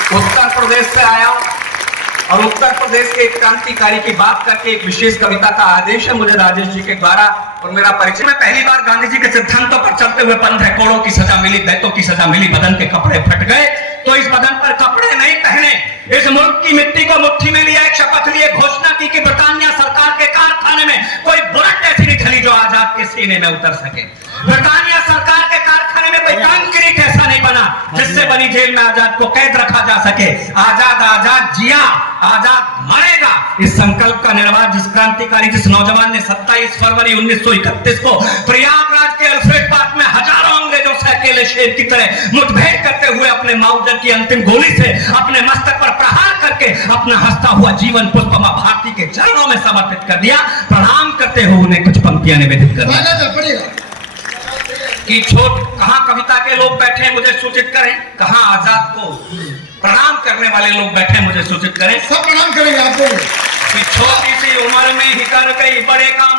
उत्तर प्रदेश से आया और उत्तर प्रदेश के एक क्रांतिकारी की बात करके एक विशेष कविता का आदेश है मुझे राजेश जी के द्वारा और मेरा परिचय। मैं पहली बार गांधी जी के सिद्धांतों पर चलते हुए 15 कोड़ों की सजा मिली, दैतों की सजा मिली, बदन के कपड़े फट गए तो इस बदन पर कपड़े नहीं पहने, इस मुल्क की मिट्टी को मुट्ठी में लिया, एक शपथ लिए, घोषणा की कि ब्रिटानिया सरकार के कारखाने में कोई बुलेट ऐसी नहीं चली जो आजाद के सीने में उतर सके। ब्रिटानिया सरकार के कारखाने में कोई कंक्रीट ऐसा नहीं बना जिससे बनी जेल में आजाद को कैद रखा जा सके। आजाद आजाद जिया, आजाद मरेगा, इस संकल्प का निर्वाह जिस क्रांतिकारी, जिस नौजवान ने 27 फरवरी 1931 को प्रयागराज के अल्फ्रेड पार्क में हजारों अंग्रेजों से अकेले शेर की तरह मुठभेड़ करते हुए अपने माउजर की अंतिम गोली से अपने मस्तक पर प्रहार करके अपना हंसता हुआ जीवन पुष्प मां भारती के चरणों में समर्पित कर दिया। प्रणाम करते हुए उन्हें कुछ पंक्तियां निवेदित कर कि छोट कहां कविता के लोग बैठे मुझे सूचित करें, कहां आजाद को प्रणाम करने वाले लोग बैठे मुझे सूचित करें। सब प्रणाम करेंगे आपको कि छोटी सी उम्र में ही कर गई बड़े काम,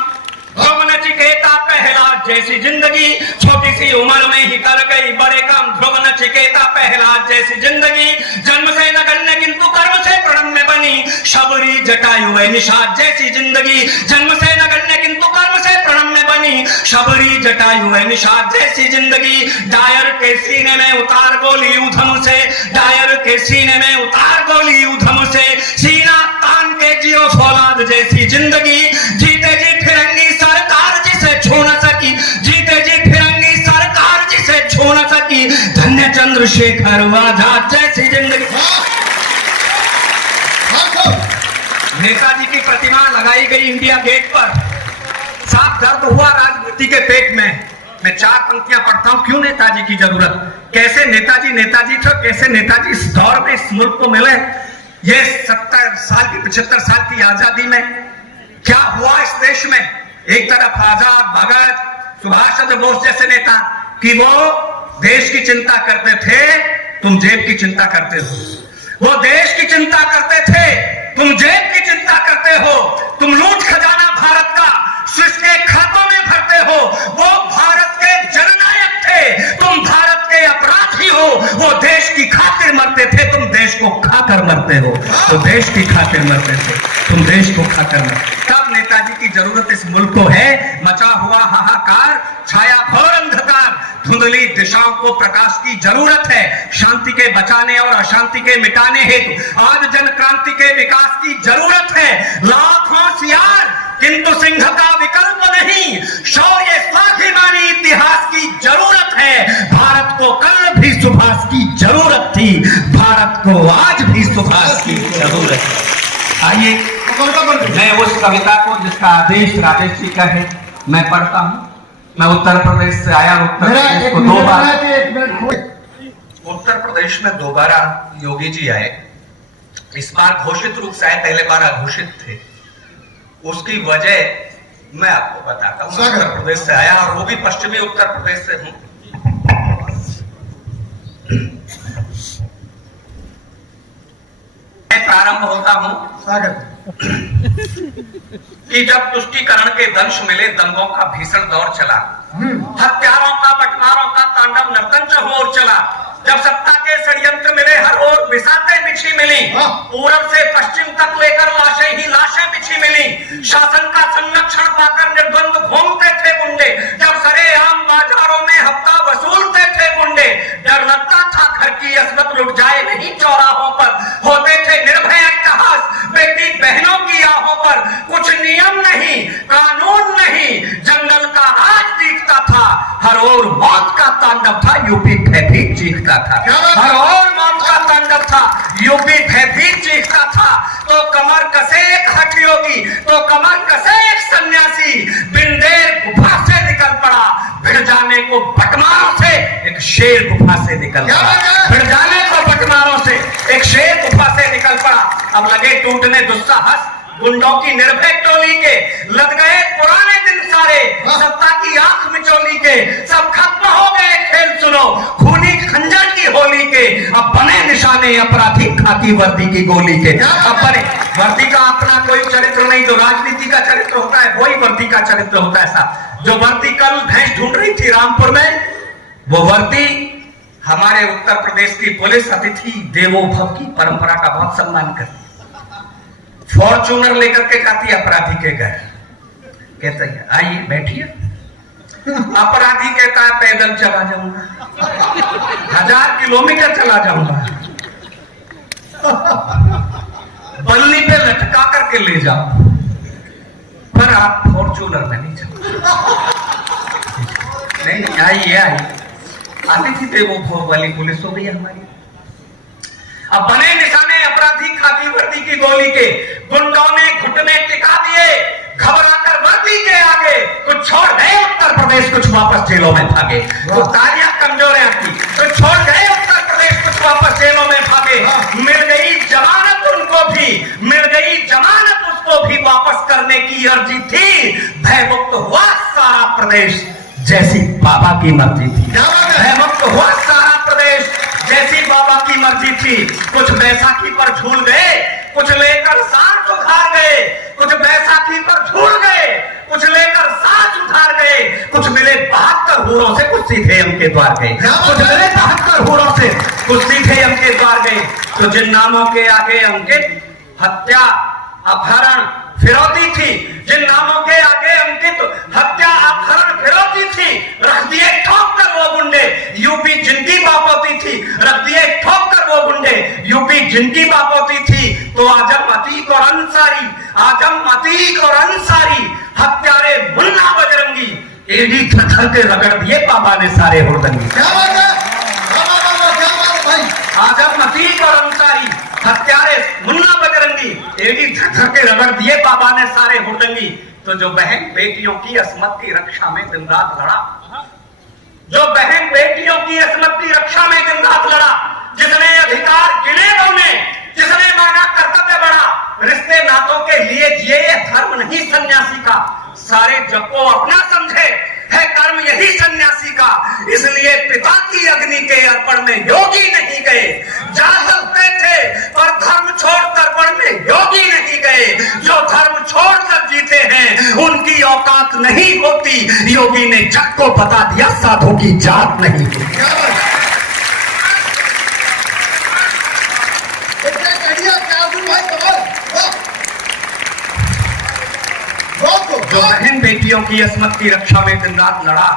ध्रुव नचिकेता पहला जैसी जिंदगी। छोटी सी उम्र में ही कर गई बड़े काम, ध्रुव नचिकेता पहला जैसी जिंदगी। जन्म से नगण्य किंतु कर्म से प्रणम्य बनी शबरी जटायु है निषाद जैसी जिंदगी, जन्म से नगण्य किंतु कर्म से प्रणम्य बनी शबरी जटायु है निषाद जैसी जिंदगी। डायर के सीने में उतार गोली ऊधम से, डायर के सीने में उतार गोली ऊधम से, सीना तान के जियो फौलाद जैसी जिंदगी। जीते जी फिरंगी सरकार जिसे छू न सकी, जीते जी फिरंगी सरकार जिसे छू न सकी, धन्य चंद्रशेखर आजाद जैसी जिंदगी। नेताजी की प्रतिमा लगाई गई इंडिया गेट पर, साफ दर्द हुआ राजनीति के पेट में। मैं 4 पंक्तियां पढ़ता हूं, क्यों नेताजी की जरूरत, कैसे नेताजी नेताजी थे, कैसे नेताजी इस दौर में इस मुल्क को मिले। ये 70 साल की 75 साल की आजादी में क्या हुआ इस देश में। एक तरफ आजाद, भगत, सुभाष चंद्र बोस जैसे नेता कि वो देश की चिंता करते थे, तुम जेब की चिंता करते हो। वो देश की चिंता करते थे, तुम जेब की चिंता करते हो। तुम लूट खजाना भारत का स्विस के खातों में भरते हो। वो भारत के जननायक थे, तुम भारत के अपराधी हो। वो देश की खातिर मरते थे, तुम देश को खाकर मरते हो। वो देश की खातिर मरते थे, तुम देश को खाकर मरते। तब नेताजी की जरूरत इस मुल्क को है। मचा हुआ हाहाकार, छाया घोर अंधकार, धुंधली दिशाओं को प्रकाश की जरूरत है। शांति के बचाने और अशांति के मिटाने हेतु आज जन क्रांति के विकास की जरूरत है। लाख होशियार किंतु सिंह का विकल्प नहीं, शौर्य स्वाभिमानी इतिहास की जरूरत है। भारत को कल भी सुभाष की जरूरत थी, भारत को आज भी सुभाष की जरूरत है। आइए मैं उस कविता को जिसका आदेश राजेश जी का है मैं पढ़ता हूं। मैं उत्तर प्रदेश से आया, उत्तर प्रदेश को 2 बार, उत्तर प्रदेश में 2 बार योगी जी आए। इस बार घोषित रूप से आए, पहले बार अघोषित थे। उसकी वजह मैं आपको बताता हूँ। उत्तर प्रदेश से आया और वो भी पश्चिमी उत्तर प्रदेश से हूं। मैं प्रारंभ होता हूं कि जब तुष्टीकरण के दंश मिले, दंगों का भीषण दौर चला, हत्यारों का बंटवारों का तांडव नर्तन चहुओर चला। जब सत्ता के षड्यंत्र मिले, हर ओर बिसातें बिछी मिली, पूरब से पश्चिम तक लेकर लाशें ही लाशें बिछी मिली। शासन का संरक्षण पाकर निर्द्वंद घूमते थे गुंडे, जब सरेआम बाजारों में हफ्ता वसूलते थे गुंडे। डर लगता था घर की असमत लुट जाए नहीं चौराहों पर, होते थे निर्भय अट्टहास बेटी बहनों की आहों पर। कुछ नियम नहीं, कानून नहीं, जंगल का राज दिखता था, हर ओर मौत का तांडव था, यूपी भयभीत चीखता था। हर ओर मौत का तांडव था, यूपी भयभीत चीखता था। तो कमर कसे एक हठ योगी, तो कमर कसे एक सन्यासी, बिन देर गुफा से निकल पड़ा, भिड़ जाने को बटमारों से एक शेर गुफा से निकल पड़ा। भिड़ जाने को बटमारों से एक शेर गुफा से निकल पड़ा। अब लगे टूटने दुस्साहस गुंडों की निर्भय टोली के, लग गए पुराने दिन सारे सत्ता की आंख मिचोली के। सब खत्म हो गए खेल सुनो खूनी खंजर की होली के, अब बने निशाने अपराधी खाकी वर्दी की गोली के। अब बने वर्दी का अपना कोई चरित्र नहीं, जो राजनीति का चरित्र होता है वही वर्दी का चरित्र होता है। साहब जो वर्दी कल भैंस ढूंढ रही थी रामपुर में, वो वर्दी हमारे उत्तर प्रदेश की पुलिस अतिथि देवो भव की परंपरा का बहुत सम्मान करती, फॉर्चूनर लेकर के जाती अपराधी के घर, कहते हैं आइए बैठिए। अपराधी कहता है पैदल चला जाऊंगा, 1000 किलोमीटर चला जाऊंगा, बल्ली पे लटका करके ले जाओ, पर आप फॉर्चूनर में नहीं जाओ। नहीं आइए आइए, आती थी देवो भव वाली पुलिस हो गई हमारी। अब बने निशाने अपराधी खाकी वर्दी की गोली के, गुंडों ने घुटने टिका दिए, घबराकर वर्दी के आगे। कुछ छोड़ गए उत्तर प्रदेश, कुछ वापस जेलों में भागे। तो तालियां कमजोर है आपकी, तो छोड़ गए उत्तर प्रदेश, कुछ वापस जेलों में भागे। मिल गई जमानत उनको भी, मिल गई जमानत उसको भी, वापस करने की अर्जी थी। भयमुक्त हुआ सारा प्रदेश, जैसी बाबा की मर्जी थी। भयमुक्त हुआ सारा प्रदेश, जैसी बाबा की मर्जी थी। कुछ बैसाखी पर झूल गए, कुछ लेकर सांस उधार गए, कुछ बैसाखी पर झूल गए, कुछ लेकर सांस उधार गए। कुछ मिले 72 हूरों से, कुछ सीधे हम के द्वार गए। कुछ मिले 72 हूरों से, कुछ सीधे हम के द्वार गए। तो जिन नामों के आगे अंकित हत्या, अपहरण, फिरौती थी। जिन नामों के आगे अंकित हत्या, अपहरण, फिरौती थी, रख दिए ठोक कर वो गुंडे। यूपी जिनकी बापोती थी, रख दिए ठोक कर वो गुंडे। यूपी जिनकी बापोती थी, तो आजम अतीक और अंसारी, आजम अतीक और अंसारी, हत्यारे मुन्ना बजरंगी, एडी थर के रगड़ दिए बाबा ने सारे हुड़दंगी। क्या बात है, क्या बात है भाई। आजम अतीक और अंसारी, हत्यारे मुन्ना बजरंगी, एडी थर के रगड़ दिए बाबा ने सारे हुड़दंगी। तो जो बहन बेटियों की अस्मत की रक्षा में दिन रात लड़ा, जो बहन बेटियों की अस्मत की रक्षा में दिन रात लड़ा, जिसने अधिकार गिने बोने, जिसने माना कर्तव्य बढ़ा, रिश्ते नातों के लिए जिए, धर्म नहीं सन्यासी का, सारे जग को अपना समझे, है कर्म यही सन्यासी का। इसलिए पिता की अग्नि के अर्पण में योगी नहीं गए। जा सकते थे पर धर्म छोड़ तर्पण में योगी नहीं गए। जो धर्म छोड़कर जीते हैं उनकी औकात नहीं होती। योगी ने जग को बता दिया साधु की जात नहीं होती। जो बहन बेटियों की अस्मत की रक्षा में दिन रात लड़ा,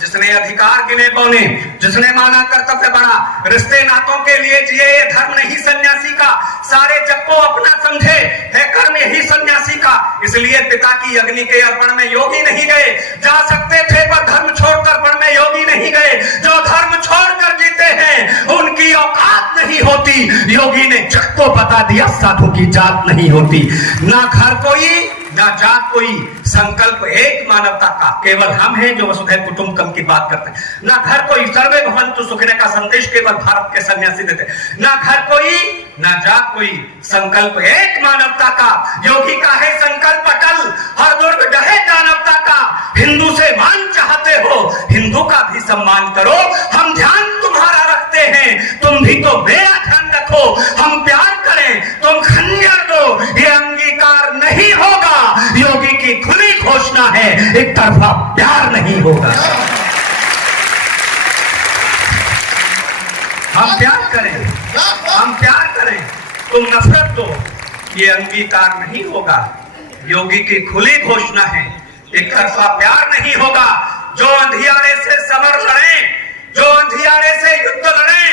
जिसने अधिकार गिने बोने, जिसने माना कर्तव्य बढ़ा, रिश्ते नातों के लिए जिए, ये धर्म नहीं सन्यासी का, सारे जग को अपना समझे, है कर्म यही सन्यासी का। इसलिए पिता की अग्नि के अर्पण में योगी नहीं गए। जा सकते थे पर धर्म छोड़कर अर्पण में योगी नहीं गए। जो धर्म छोड़कर जीते हैं उनकी औकात नहीं होती। योगी ने जग को बता दिया साधु की जात नहीं होती। ना घर कोई ना जात कोई, संकल्प एक मानवता का, केवल हम हैं जो वसुधैव कुटुंबकम की बात करते हैं। ना घर कोई, सर्वे भवन्तु सुखिनः का संदेश केवल भारत के सन्यासी देते। ना घर कोई ना जात कोई, संकल्प एक मानवता का। योगी का है संकल्प अटल, हर दुर्ग डहे दानवता का। हिंदू से मान चाहते हो, हिंदू का भी सम्मान करो। हम ध्यान तुम्हारा रखते हैं, तुम भी तो मेरा ध्यान रखो। हम प्यार करें, तुम खंजर दो, ये अंगीकार नहीं होगा। योगी की खुली घोषणा है, एक तरफा प्यार नहीं होगा। हम प्यार करें, हम प्यार करें, तुम नफरत दो, ये अंगीकार नहीं होगा। योगी की खुली घोषणा है, एक तरफा प्यार नहीं होगा। जो अंधियारे से समर लड़े, जो अंधियारे से युद्ध लड़े,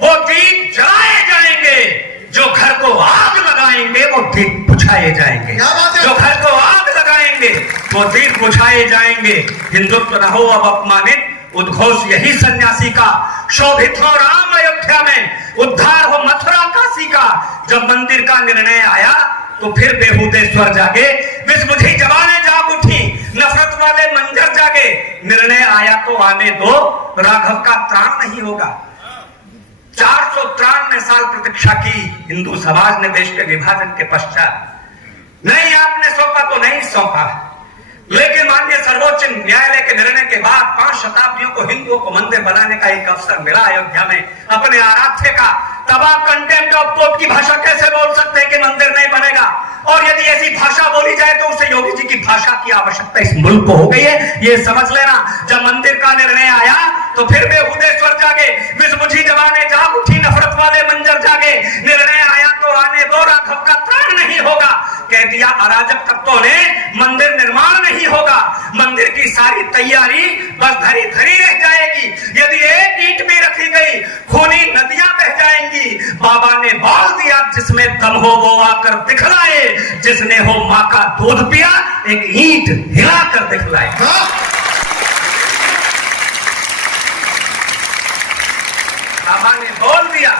वो दीप जलाए जाएंगे। जो घर को आग लगाएंगे वो दीप बुझाए जाएंगे। जो घर को आग लगाएंगे वो दीप बुझाए जाएंगे। हिंदुत्व न हो अब अपमानित, उद्घोष यही सन्यासी का। शोभित हो राम अयोध्या में, उद्धार हो मथुरा काशी का। जब मंदिर का निर्णय आया तो फिर बेहूदे स्वर जागे, विष बुझी जवानें जाग उठी, नफरत वाले मंजर जागे। निर्णय आया तो आने दो, राघव का त्राण नहीं होगा। 493 साल प्रतीक्षा की हिंदू समाज ने देश के विभाजन के पश्चात। नहीं आपने सौंपा तो नहीं सौंपा, लेकिन माननीय सर्वोच्च न्यायालय के निर्णय के बाद 5 शताब्दियों को हिंदुओं को मंदिर बनाने का एक अवसर मिला अयोध्या में अपने आराध्य का। तब आप कंटेम्प्ट ऑफ कोर्ट की भाषा कैसे बोल सकते हैं कि मंदिर नहीं बनेगा? और यदि ऐसी भाषा बोली जाए तो उसे योगी जी की भाषा की आवश्यकता इस मुल्क को हो गई है, ये समझ लेना। जब मंदिर का निर्णय आया तो फिर बेहूदे स्वर जागे, विष बुझी जवानें जाग उठी, नफरत वाले मंजर जागे। निर्णय आया तो आने दो, राघव का त्राण नहीं होगा। कह दिया अराजक तत्वों ने, मंदिर निर्माण नहीं होगा। मंदिर की सारी तैयारी बस धरी धरी रह जाएगी। यदि एक ईंट भी रखी गई, खूनी नदियां बह जाएंगी। बाबा ने बोल दिया, जिसमें दम हो वो आकर दिखलाए, जिसने हो माँ का दूध पिया, एक ईंट हिलाकर दिखलाए। बाबा ने बोल दिया,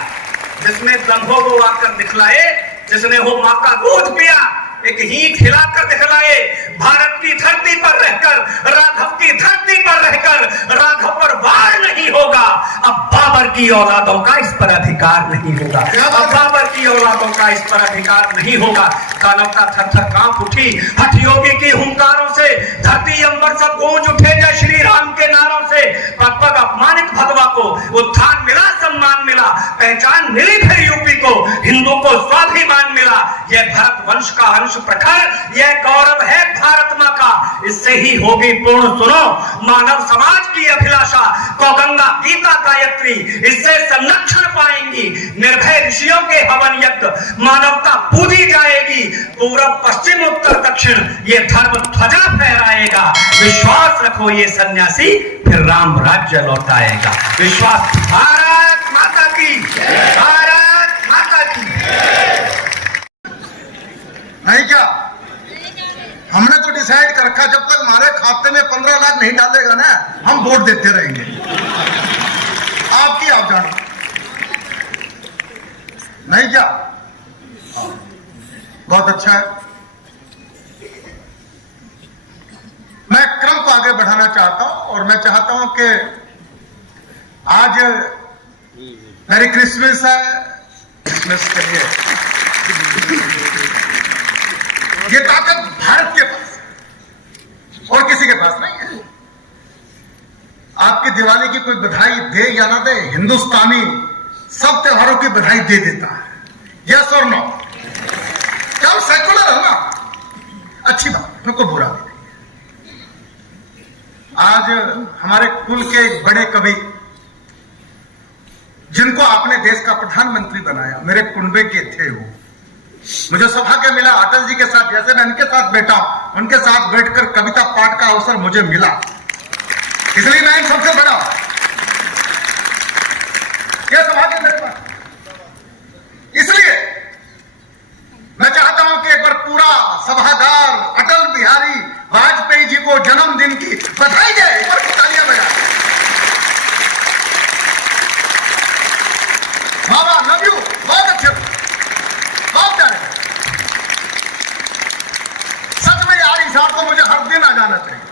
जिसमें दम हो वो आकर दिखलाए, जिसने हो माँ का दूध पिया, एक ईंट हिलाकर दिखलाए। भारत की धरती पर रहकर, राघव की धरती पर रहकर, राघव पर वार नहीं होगा। अब बाबर की औलादों का इस पर अधिकार नहीं होगा। अब बाबर की औलादों का इस पर अधिकार नहीं होगा। दानवता थर थर कांप उठी, हठ योगी की हुंकारों से, धरती अंबर सब गूंज उठे जैसे श्री राम के नारों से पग पग अपमानित भगवा को उत्थान मिला, सम्मान मिला, पहचान मिली फिर यूपी को, हिंदू को स्वाभिमान मिला। यह भरत वंश का अंश प्रखर, यह गौरव है भारत मां का, इससे ही होगी पूर्ण सुनो मानव समाज की अभिलाषा। तो गंगा गीता गायत्री इससे संरक्षण पाएंगी, निर्भय ऋषियों के हवन यज्ञ मानवता पूजी जाएगी। पूरब पश्चिम उत्तर दक्षिण ये धर्म ध्वजा फहराएगा। विश्वास रखो ये सन्यासी फिर राम राज्य लौटाएगा। विश्वास। भारत माता की, भारत माता की। नहीं क्या हमने तो डिसाइड कर रखा, जब तक हमारे खाते में 15 लाख नहीं डालेगा ना, हम वोट देते रहेंगे। आपकी आप जानो, नहीं क्या? बहुत अच्छा है। मैं क्रम को आगे बढ़ाना चाहता हूं और मैं चाहता हूं कि आज मैरी क्रिसमस है। क्रिसमस के लिए ये ताकत भारत के पास है और किसी के पास नहीं है। आपकी दिवाली की कोई बधाई दे या ना दे, हिंदुस्तानी सब त्योहारों की बधाई दे देता है। यस और नो? क्या सेकुलर है ना? अच्छी बात, तो कोई बुरा नहीं। आज हमारे कुल के एक बड़े कवि जिनको आपने देश का प्रधानमंत्री बनाया, मेरे कुंबे के थे वो। मुझे सौभाग्य मिला अटल जी के साथ, जैसे मैं उनके साथ बैठा, उनके साथ बैठकर कविता पाठ का अवसर मुझे मिला, इसलिए मैं इन सबसे बड़ा यह सौभाग्य मेरे पास। इसलिए मैं चाहता हूं कि एक बार पूरा सभागार अटल बिहारी वाजपेयी जी को जन्मदिन की बधाई दे, एक बार तालियां बजाए। बाबा लव यू, बहुत अच्छे, बहुत प्यारे। सच में यार इस बात को मुझे हर दिन आ जाना चाहिए।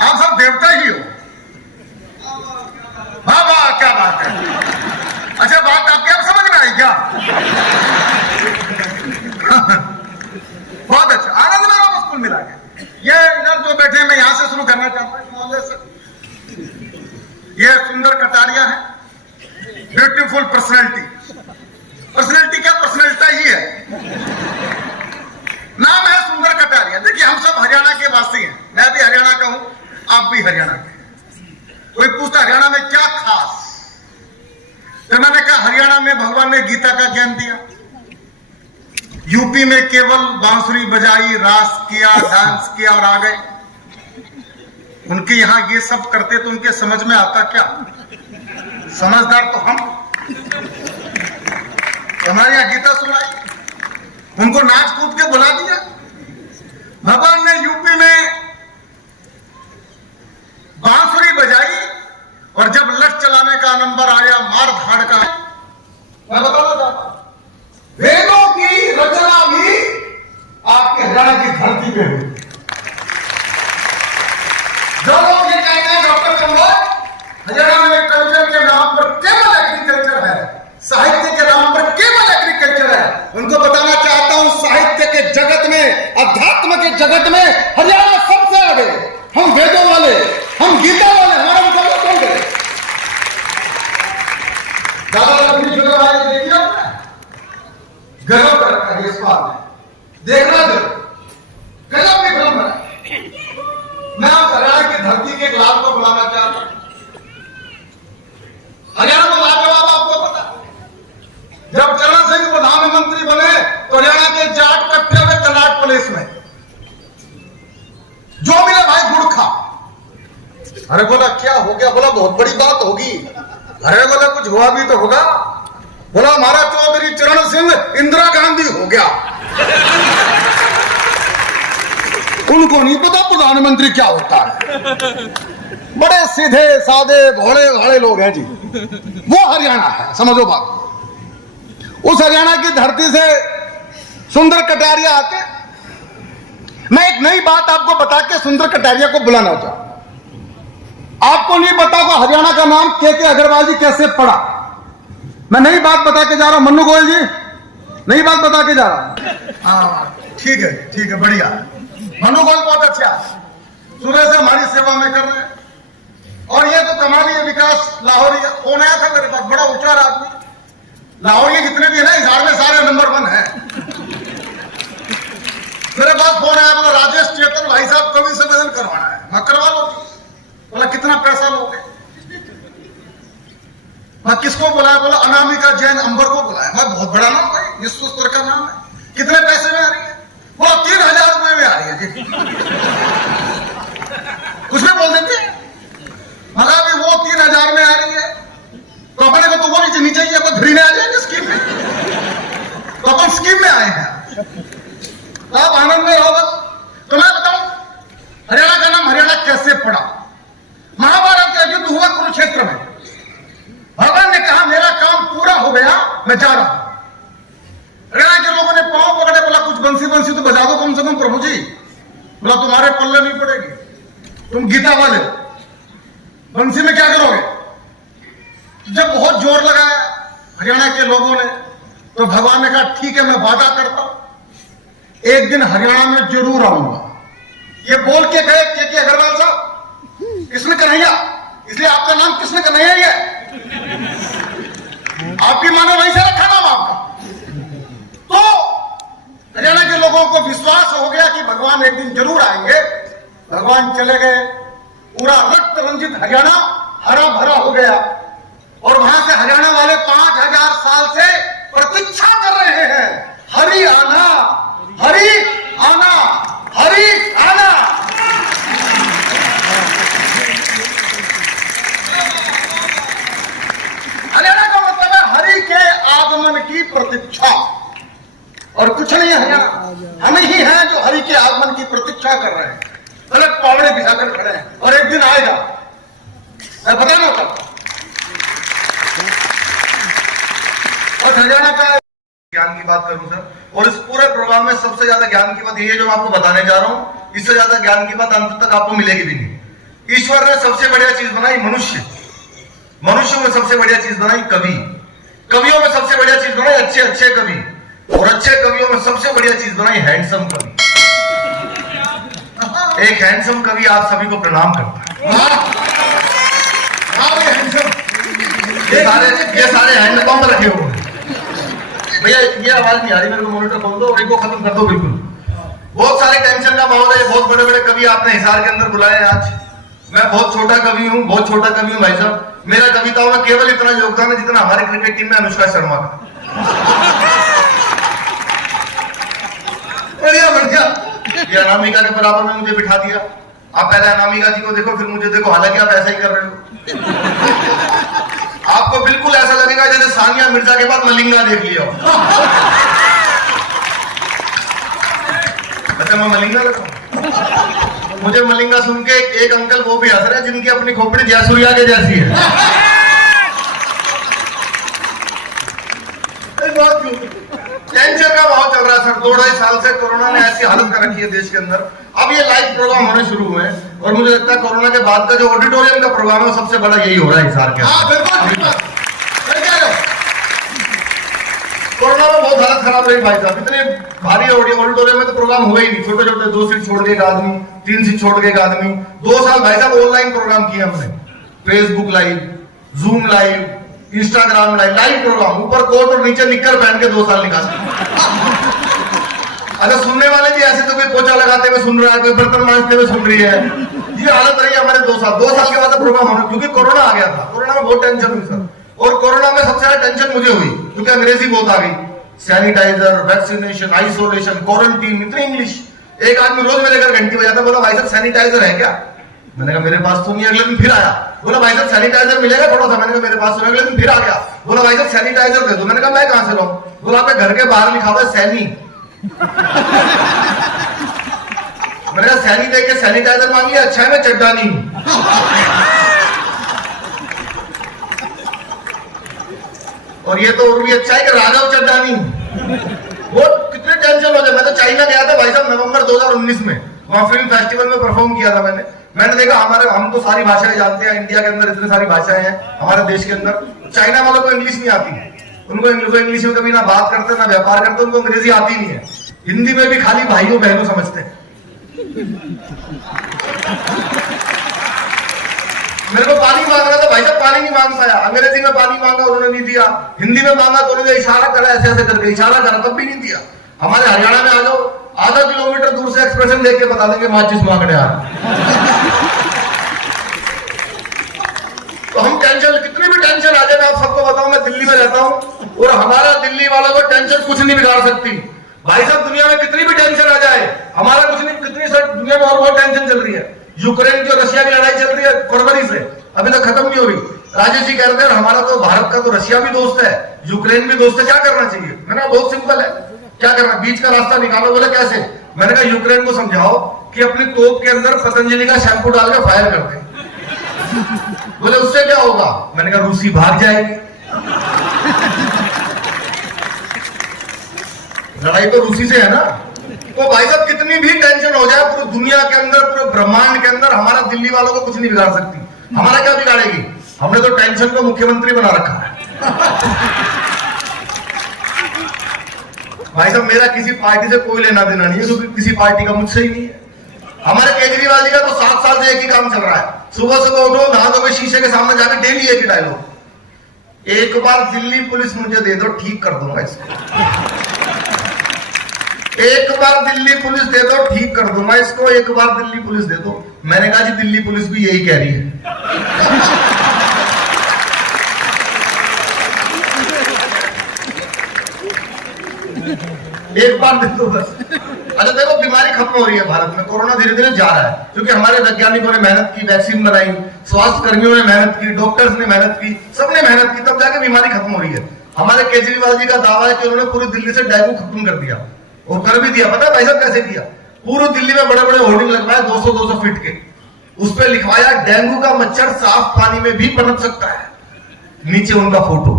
आप सब देवता ही हो। बाबा क्या बात है। अच्छा बात आपके अब समझ में आई क्या? बहुत अच्छा, आनंद में वापस कुल मिला गया। ये इधर जो बैठे, मैं यहां से शुरू करना चाहता हूं। ये सुंदर कटारिया है, ब्यूटीफुल पर्सनैलिटी। पर्सनैलिटी क्या, पर्सनैलिटी ही है। नाम है सुंदर कटारिया। देखिए हम सब हरियाणा के वासी हैं, मैं भी हरियाणा का हूं, आप भी हरियाणा के। कोई पूछता हरियाणा में क्या खास, तो मैंने कहा हरियाणा में भगवान ने गीता का ज्ञान दिया, यूपी में केवल बांसुरी बजाई, रास किया, डांस किया और आ गए। उनके यहां ये सब करते तो उनके समझ में आता क्या? समझदार तो हम। हमारे यहां गीता सुनाई, उनको नाच कूद के बुला दिया। भगवान ने यूपी में बांसुरी बजाई और जब लठ चलाने का नंबर आया, मार धाड़ का, मैं बताना चाहता हूं वेदों की रचना भी आपके हरियाणा की धरती पे हुई। जो लोग ये कहते हैं डॉक्टर कमल हरियाणा में कल्चर के नाम पर केवल एग्रीकल्चर है, साहित्य के नाम पर केवल एग्रीकल्चर है, उनको बताना चाहता हूं साहित्य के जगत में, अध्यात्म के जगत में हरियाणा सबसे आगे। हम वेदों वाले, हम गीता वाले, हमारा मुकाबला कौन करे? ज्यादा लंबी जगह वाले देखिए आपने, गर्व करता है इस बात में, देखना जरूर, गजब की फिल्म है। मैं आप हरियाणा की धरती के एक लाल को बुलाना चाहता हूं। हरियाणा में लाजवाब आपको पता, जब चरण सिंह प्रधानमंत्री बने तो हरियाणा के जाट कट्टे हुए कर्नाटक पुलिस में, जो मिले भाई गुड़ खा। अरे बोला क्या हो गया? बोला बहुत बड़ी बात होगी। अरे बोला कुछ हुआ भी तो होगा। बोला हमारा चौधरी चरण सिंह इंदिरा गांधी हो गया। उनको नहीं पता प्रधानमंत्री क्या होता है। बड़े सीधे साधे भोले भाले लोग हैं जी। वो हरियाणा है, समझो बात। उस हरियाणा की धरती से सुंदर कटारिया आते। मैं एक नई बात आपको बता के सुंदर कटारिया को बुलाना चाहूं। आपको नहीं पता होगा हरियाणा का नाम के अग्रवाल जी कैसे पड़ा। मैं नई बात बता के जा रहा हूं, मन्नू गोयल जी, नई बात बता के जा रहा हूं। हाँ ठीक है, बढ़िया। मन्नू गोयल बहुत अच्छा, सुबह से हमारी सेवा में कर रहे हैं। आया था मेरे पास, बड़ा होशियार आदमी, लाहौर के जितने भी है ना हिसार में सारे नंबर 1 है। मेरे पास फोन आया, बोला राजेश चेतन भाई साहब कवि सम्मेलन करवाना है, मैं करवा लो। बोला कितना पैसा लोगे? मैं किसको बुलाया? बोला अनामिका जैन अंबर को बुलाया। मैं बहुत बड़ा नाम भाई, विश्वेश्वर का नाम है, कितने पैसे में आ रही है? बोला 3000 रुपए में आ रही है जी। कुछ भी बोल देते, मगर भी वो 3000 में आ रही है तो अपने को तो वो नीचे चाहिए, अपन फ्री में आ जाएंगे स्कीम में, तो अपन स्कीम में आए हैं, आप आनंद में रहो बस। तो मैं बताऊं हरियाणा का नाम हरियाणा कैसे पड़ा? महाभारत का युद्ध हुआ कुरुक्षेत्र में, भगवान ने कहा मेरा काम पूरा हो गया, मैं जा रहा हूं। हरियाणा के लोगों ने पांव पकड़े, बोला कुछ बंसी बंसी तो बजा दो कम से कम प्रभु जी। बोला तुम्हारे पल्ले नहीं पड़ेगी, तुम गीता वाले हो, बंसी में क्या करोगे? जब बहुत जोर लगाया हरियाणा के लोगों ने, तो भगवान ने कहा ठीक है, मैं वादा करता हूं एक दिन हरियाणा में जरूर आऊंगा। ये बोल के गए के अग्रवाल साहब, कृष्ण कन्हैया, इसलिए आपका नाम कृष्ण कन्हैया ही है, आपकी मानो वहीं से रखा नाम आपका। तो हरियाणा के लोगों को विश्वास हो गया कि भगवान एक दिन जरूर आएंगे। भगवान चले गए, पूरा रक्त रंजित हरियाणा हरा भरा हो गया, और वहां से हरियाणा वाले 5000 साल से प्रतीक्षा कर रहे हैं, हरि आना, हरि आना, हरि आना। हरियाणा का मतलब है हरि के आगमन की प्रतीक्षा, और कुछ नहीं है हरियाणा, हम ही हैं जो हरि के आगमन की प्रतीक्षा कर रहे हैं, अलग पावड़े बिछाकर खड़े हैं, और एक दिन आएगा, मैं बताना कब। और हरियाणा का ज्ञान की बात करूं सर, और इस पूरे प्रोग्राम में सबसे ज्यादा ज्ञान की बात ये है जो मैं आपको बताने जा रहा हूं, इससे ज्यादा ज्ञान की बात अंत तक आपको मिलेगी भी नहीं। ईश्वर ने सबसे बढ़िया चीज बनाई मनुष्य, मनुष्य में सबसे बढ़िया चीज बनाई कवि, कवियों में सबसे बढ़िया चीज बनाई अच्छे अच्छे कवि, और अच्छे कवियों में सबसे बढ़िया चीज बनाई हैंडसम कवि। एक हैंडसम कवि आप सभी को प्रणाम करता है। ये सारे हैंड पंप रखे हुए हैं भैया, ये आवाज नहीं आ रही, मेरे को मॉनिटर खोल दो और इनको खत्म कर दो बिल्कुल। बहुत सारे टेंशन का माहौल है, बहुत बड़े बड़े कवि आपने हिसार के अंदर बुलाए आज। मैं बहुत छोटा कवि हूँ, बहुत छोटा कवि हूँ भाई साहब। मेरा कविताओं में केवल इतना योगदान है जितना हमारी क्रिकेट टीम में अनुष्का शर्मा का। बढ़िया बढ़िया, ये अनामिका के बराबर में मुझे बिठा दिया। आप पहले अनामिका जी को देखो, फिर मुझे देखो, हालांकि आप ऐसा ही कर रहे हो। आपको बिल्कुल ऐसा लगेगा जैसे सानिया मिर्जा के बाद मलिंगा देख लिया। अच्छा मैं मलिंगा देखा, मुझे मलिंगा सुन के एक अंकल वो भी हंस रहे हैं जिनकी अपनी खोपड़ी जयसूर्या के जैसी है। टेंशन का भाव चल रहा है सर, 2-2.5 साल से कोरोना ने ऐसी हालत कर रखी है देश के अंदर। अब ये लाइव प्रोग्राम होने शुरू हुए हैं, और मुझे लगता है कोरोना के बाद का जो ऑडिटोरियम का प्रोग्राम है सबसे बड़ा यही हो रहा है हिसार के। कोरोना में बहुत हालत खराब रही भाई साहब, इतने भारी ऑडिटोरियम में तो प्रोग्राम हुआ ही नहीं। छोटे छोटे 2 सीट छोड़ के एक आदमी, 3 सीट छोड़ के एक आदमी। 2 साल भाई साहब ऑनलाइन प्रोग्राम किए हमने, Facebook live, Zoom live, Instagram live, live program, ऊपर कोट और नीचे निक्कर पहन के 2 साल निकाले। अगर सुनने वाले भी ऐसे तो कोई पोछा लगाते हुए सुन रहा है, कोई बर्तन मांजते हुए सुन रही है। ये हालत रही हमारे 2 साल। 2 साल के बाद प्रोग्राम होना, क्योंकि कोरोना आ गया था। कोरोना में बहुत टेंशन हुई सर, और कोरोना में सबसे ज्यादा टेंशन मुझे हुई क्योंकि अंग्रेजी बहुत आ गई। सैनिटाइजर, वैक्सीनेशन, आइसोलेशन, क्वारंटीन, इतनी इंग्लिश। एक आदमी रोज मेरे घर घंटी बजाता, बोला भाई साहब सैनिटाइजर है क्या? मैंने कहा मेरे पास तो नहीं। अगले दिन फिर आया, बोला भाई साहब सैनिटाइजर मिलेगा थोड़ा सा? मैंने कहा मेरे पास तो। अगले दिन फिर आ गया, बोला भाई साहब सैनिटाइजर दे दो। मैंने कहा मैं कहां से लाऊं? बोला आपके घर के बाहर लिखा हुआ है सैनी। मैंने कहा सैनी देख के सैनिटाइजर मांगी, अच्छा है मैं चड्डा नहीं हूं। और ये तो और भी अच्छा है कि राघव चड्डानी। वो कितने टेंशन हो जाए। मैं तो चाइना गया था भाई साहब नवंबर 2019 में, वहां फिल्म फेस्टिवल में परफॉर्म किया था मैंने देखा हम तो सारी भाषाएं जानते हैं, इंडिया के अंदर इतनी सारी भाषाएं हैं हमारे देश के अंदर। चाइना वालों को इंग्लिश नहीं आती, उनको इंग्लिश में कभी ना बात करते ना व्यापार करते, उनको अंग्रेजी आती नहीं है। हिंदी में भी खाली भाइयों बहनों समझते हैं। मेरे को पानी मांग रहा था भाई भाई साहब पानी नहीं मांग पाया, अंग्रेजी में पानी मांगा उन्होंने नहीं दिया, हिंदी में मांगा तो उन्होंने इशारा करा, ऐसे ऐसे करके इशारा करा तब भी नहीं दिया। हमारे हरियाणा में आ जाओ, आधा किलोमीटर दूर से एक्सप्रेशन देख के बता देंगे माचिस मांगने आ। तो हम टेंशन, कितनी भी टेंशन आ जाए, मैं आप सबको बताऊं, मैं दिल्ली में रहता हूं और हमारा दिल्ली वालों को टेंशन कुछ नहीं बिगाड़ सकती। भाई साहब दुनिया में कितनी भी टेंशन आ जाए, हमारा कुछ नहीं, कितनी दुनिया में और बहुत टेंशन चल रही है। यूक्रेन की और रशिया की लड़ाई चल रही है फरवरी से, अभी तक खत्म नहीं हो रही। राजेश जी कहते हैं हमारा तो भारत का तो रशिया भी दोस्त है, यूक्रेन भी दोस्त है, क्या करना चाहिए? मैंने कहा बहुत सिंपल है, क्या करना, बीच का रास्ता निकालो। बोले कैसे? मैंने कहा यूक्रेन को समझाओ कि अपनी तोप के अंदर पतंजलि का शैम्पू डाल के फायर कर दे। बोले उससे क्या होगा? मैंने कहा रूसी भाग जाएगी। लड़ाई तो रूसी से है ना। तो भाई साहब कितनी भी टेंशन हो जाए पूरी दुनिया के अंदर, पूरे ब्रह्मांड के अंदर, हमारा दिल्ली वालों को कुछ नहीं बिगाड़ सकती। हमारा क्या बिगाड़ेगी? हमने तो टेंशन को मुख्यमंत्री बना रखा है। भाई साहब मेरा किसी पार्टी से कोई लेना देना नहीं है, क्योंकि किसी पार्टी का मुझसे ही नहीं है। हमारे केजरीवाल जी का तो 7 साल से एक ही काम चल रहा है, सुबह सुबह उठो, नहा धो के शीशे के सामने जाके डेली एक ही डायलॉग, एक बार दिल्ली पुलिस मुझे दे दो, ठीक कर दूंगा इसको। एक बार दिल्ली पुलिस दे दो, ठीक कर दूंगा इसको, एक बार दिल्ली पुलिस दे दो। मैंने कहा जी दिल्ली पुलिस भी यही कह रही है। एक बार दे दो बस। अच्छा देखो, बीमारी खत्म हो रही है भारत में, कोरोना धीरे धीरे जा रहा है, क्योंकि हमारे वैज्ञानिकों ने मेहनत की, वैक्सीन बनाई, स्वास्थ्य कर्मियों ने मेहनत की, डॉक्टर्स ने मेहनत की, सबने मेहनत की, तब जाके बीमारी खत्म हो रही है। हमारे केजरीवाल जी का दावा है कि उन्होंने पूरी दिल्ली से डेंगू खत्म कर दिया, और कर भी दिया। पता है भाई साहब कैसे किया? पूरी दिल्ली में बड़े बड़े होर्डिंग लगवाए 200-200 फीट के, उस पर लिखवाया डेंगू का मच्छर साफ पानी में भी पनप सकता है, नीचे उनका फोटो।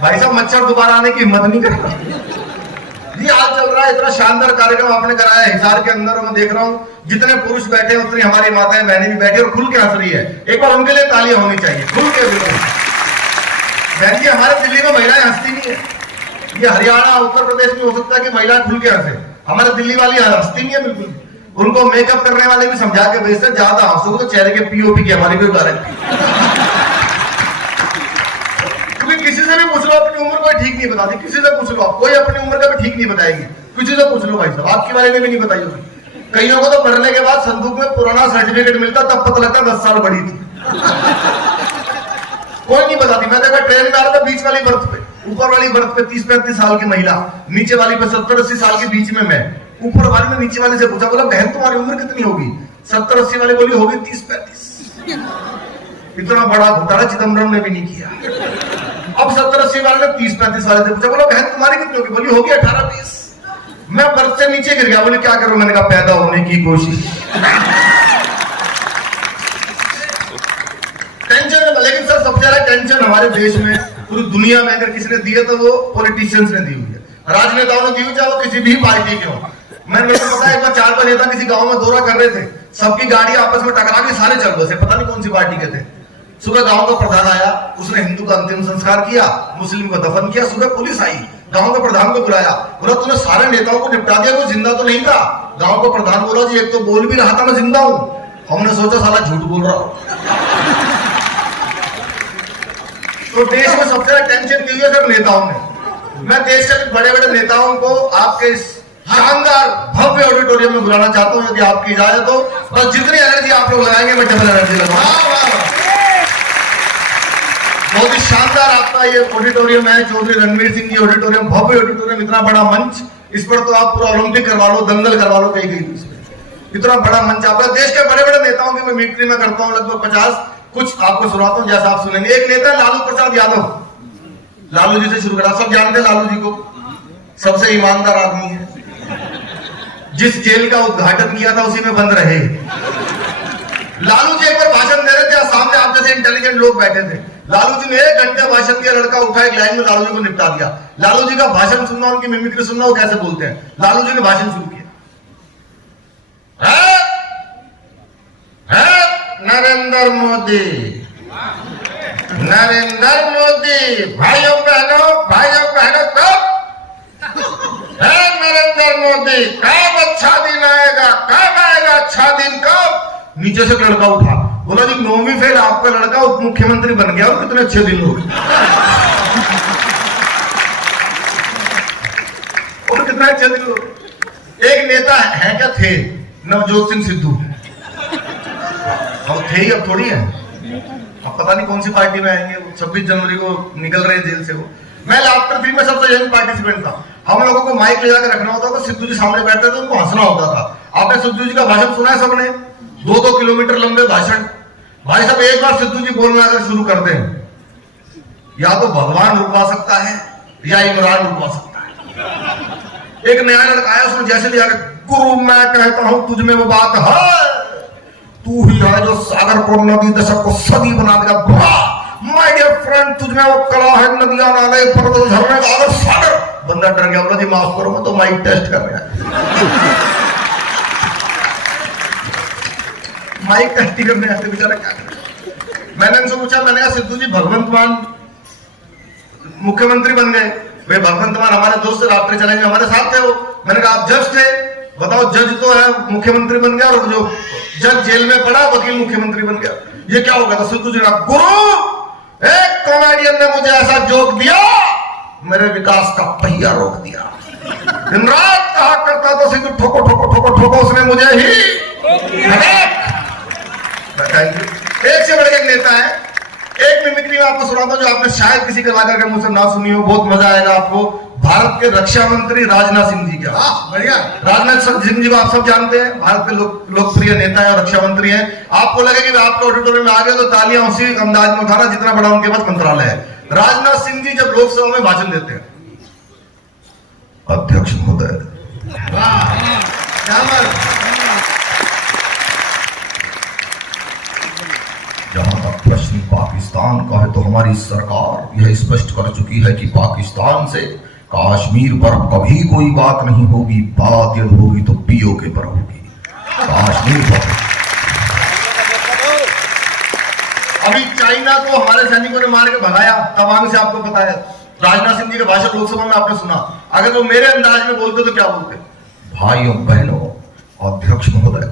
भाई साहब मच्छर दोबारा आने की हिम्मत नहीं करेगा। ये हाल चल रहा है। इतना शानदार कार्यक्रम आपने कराया है हिसार के अंदर, मैं देख रहा हूँ जितने पुरुष बैठे हैं उतनी हमारी माताएं बहनें भी बैठी और खुल के हंस रही है। एक बार उनके लिए तालियां होनी चाहिए, खुल के। बहन जी हमारे दिल्ली में महिलाएं हंसती नहीं है, ये हरियाणा उत्तर प्रदेश में हो सकता है कि महिलाएं खुल के हंसे, हमारे दिल्ली वाली हंसती नहीं है बिल्कुल। उनको मेकअप करने वाले भी समझा के भेजते, ज्यादा हंसोगे तो चेहरे के पीओपी की हमारी कोई गारंटी। किसी से भी पूछ लो, अपनी उम्र कोई ठीक नहीं बताती, किसी से पूछ लो, कोई अपनी उम्र का भी ठीक नहीं बताएगी, किसी से पूछ लो भाई साहब, आपके बारे में भी नहीं बताई होगी। कईयों को तो मरने के बाद संदूक में पुराना सर्टिफिकेट मिलता, तब पता लगता 10 साल बड़ी थी। कोई नहीं बताती। मैं देखा ट्रेन में आ रहा था, बीच वाली बर्थ पे, ऊपर वाली बर्थ पे 30-35 साल की महिला, नीचे वाली पे 70-80 साल के बीच में मैं। ऊपर वाली ने नीचे वाले से पूछा, बोला बहन तुम्हारी उम्र कितनी होगी? 70-80 वाली बोली होगी 30-35। इतना बड़ा घोटाला चिदम्बरम ने भी नहीं किया। अब 70-80 वाले ने 30-35 वाले से पूछा, बोला बहन तुम्हारी कितनी होगी? बोली होगी 18-20। मैं बर्थ से नीचे गिर गया। बोले क्या करूं? मैंने कहा पैदा होने की कोशिश। टेंशन है, लेकिन सर सबसे ज्यादा टेंशन हमारे देश में, पूरी दुनिया में अगर किसी ने दी है तो वो पॉलिटिशियंस ने दी हुई है, राजनेताओं ने दी हुई, चाहे वो किसी भी पार्टी के हो। मेरे को पता है एक बार 4-5 नेता किसी गांव में दौरा कर रहे थे, सबकी गाड़ी आपस में टकरा के सारे चल बसे, पता नहीं कौन सी पार्टी के थे। सुबह गांव का प्रधान आया, उसने हिंदू का अंतिम संस्कार किया, मुस्लिम को दफन किया। सुबह पुलिस आई, गांव के प्रधान को बुलाया, बोला तूने सारे नेताओं को निपटा दिया, कोई जिंदा तो नहीं था? गांव का प्रधान बोला जी एक तो बोल भी रहा था मैं जिंदा हूं। हमने सोचा साला झूठ बोल रहा हूं। तो देश में सबसे ज्यादा टेंशन दी हुई है सर नेताओं ने। मैं देश के बड़े बड़े नेताओं को आपके शानदार भव्य ऑडिटोरियम में बुलाना चाहता हूं, यदि आपकी इजाजत हो। बस जितनी एनर्जी आप लोग लगाएंगे मैं डबल एनर्जी लगाऊंगा। बहुत ही शानदार आपका ये ऑडिटोरियम है, चौधरी रणवीर सिंह जी ऑडिटोरियम, भव्य ऑडिटोरियम, इतना बड़ा मंच, इस पर तो आप पूरा ओलंपिक करवा लो, दंगल करवा लो कहीं कहीं। इतना बड़ा मंच आपका। देश के बड़े बड़े नेताओं की मैं मिमिक्री में करता हूँ, लगभग 50 कुछ आपको सुनाता हूँ जैसा आप सुनेंगे। एक नेता है लालू प्रसाद यादव, लालू जी से शुरू करा, सब जानते हैं लालू जी को, सबसे ईमानदार आदमी है। जिस जेल का उद्घाटन किया था उसी में बंद रहे। लालू जी एक बार भाषण दे रहे थे, सामने आप जैसे इंटेलिजेंट लोग बैठे थे। लालू जी ने 1 घंटे भाषण दिया, लड़का उठा एक लाइन में लालू जी को निपटा दिया। लालू जी का भाषण सुनना, उनकी मिमिक्री सुनना, वो कैसे बोलते हैं। लालू जी ने भाषण शुरू किया, नरेंद्र मोदी, नरेंद्र मोदी, भाइयों बहनों कब नरेंद्र मोदी, कब अच्छा दिन आएगा, कब आएगा अच्छा दिन? नीचे से एक लड़का उठा, बोला जी 9वीं फेल आपका लड़का उप मुख्यमंत्री बन गया और कितने अच्छे दिन हो गए। और कितने अच्छे दिन हो गए। एक नेता है क्या थे, नवजोत सिंह सिद्धू, अब थे ही, अब थोड़ी है। अब पता नहीं कौन सी पार्टी में आएंगे, 26 जनवरी को निकल रहे जेल से वो। मैं लाफ्टर थ्री में सबसे यंग पार्टिसिपेंट था। हम लोगों को माइक ले जाकर रखना होता था, सिद्धू जी सामने बैठते थे, उनको हंसना होता था। आपने सिद्धू जी का भाषण सुना है सबने, 2-2 किलोमीटर लंबे भाषण। भाई साहब एक बार सिद्धू जी बोलना अगर शुरू कर दें, या तो भगवान रुकवा सकता है या इमरान रुकवा सकता है। एक नया लड़का आया, उसने जैसे लिया, गुरु मैं कहता हूं तुझ में वो बात है, तू ही है जो सागर को नदी, दशक को सदी बना देगा। बुरा माय डियर फ्रेंड, तुझ में वो कला है, नदियां नाले पर्वत झरने का अगर सागर। बंदा डर गया, बोला जी माफ करो, मैं तो माइक टेस्ट कर रहा है। माइक टेस्ट करने आते बेचारा क्या करे। मैंने उनसे पूछा, मैंने कहा सिद्धू जी भगवंत मान मुख्यमंत्री बन गए, वे भगवंत मान हमारे दोस्त राष्ट्रीय चैलेंज में हमारे साथ थे वो। मैंने कहा आप जज थे, बताओ जज तो है मुख्यमंत्री बन गया और जो जज जेल में पड़ा वकील मुख्यमंत्री बन गया, ये क्या हो गया? तो सिद्धू जी ने कहा, गुरु एक कॉमेडियन ने मुझे ऐसा जोक दिया, मेरे विकास का पहिया रोक दिया। दिन रात कहा करता तो सिद्धू ठोको ठोको ठोको ठोको, उसने मुझे ही एक से बढ़ के एक नेता है। एक मिमिक्री में आपको सुनाता हूं जो आपने शायद किसी कलाकार के मुंह से ना सुनी हो, बहुत मजा आएगा आपको। भारत के रक्षा मंत्री राजनाथ सिंह जी, क्या बढ़िया। राजनाथ सिंह जी को आप सब जानते हैं, भारत के लोकप्रिय नेता है और रक्षा मंत्री हैं। आपको लगे कि आपके ऑडिटोरियम में आ गए तो तालियां उसी अंदाज में उठाना जितना बड़ा उनके पास मंत्रालय है। राजनाथ सिंह जी जब लोकसभा में भाषण देते हैं, अध्यक्ष महोदय, जहां तक प्रश्न पाकिस्तान का है तो हमारी सरकार यह स्पष्ट कर चुकी है कि पाकिस्तान से कश्मीर पर कभी कोई बात नहीं होगी, बात यदि होगी तो पीओके पर होगी। कश्मीर पर अभी चाइना को हमारे सैनिकों ने मार के भगाया तवांग से, आपको पता है। राजनाथ सिंह जी का भाषण लोकसभा में आपने सुना, अगर वो मेरे अंदाज में बोलते तो क्या बोलते? भाइयों बहनों, अध्यक्ष महोदय,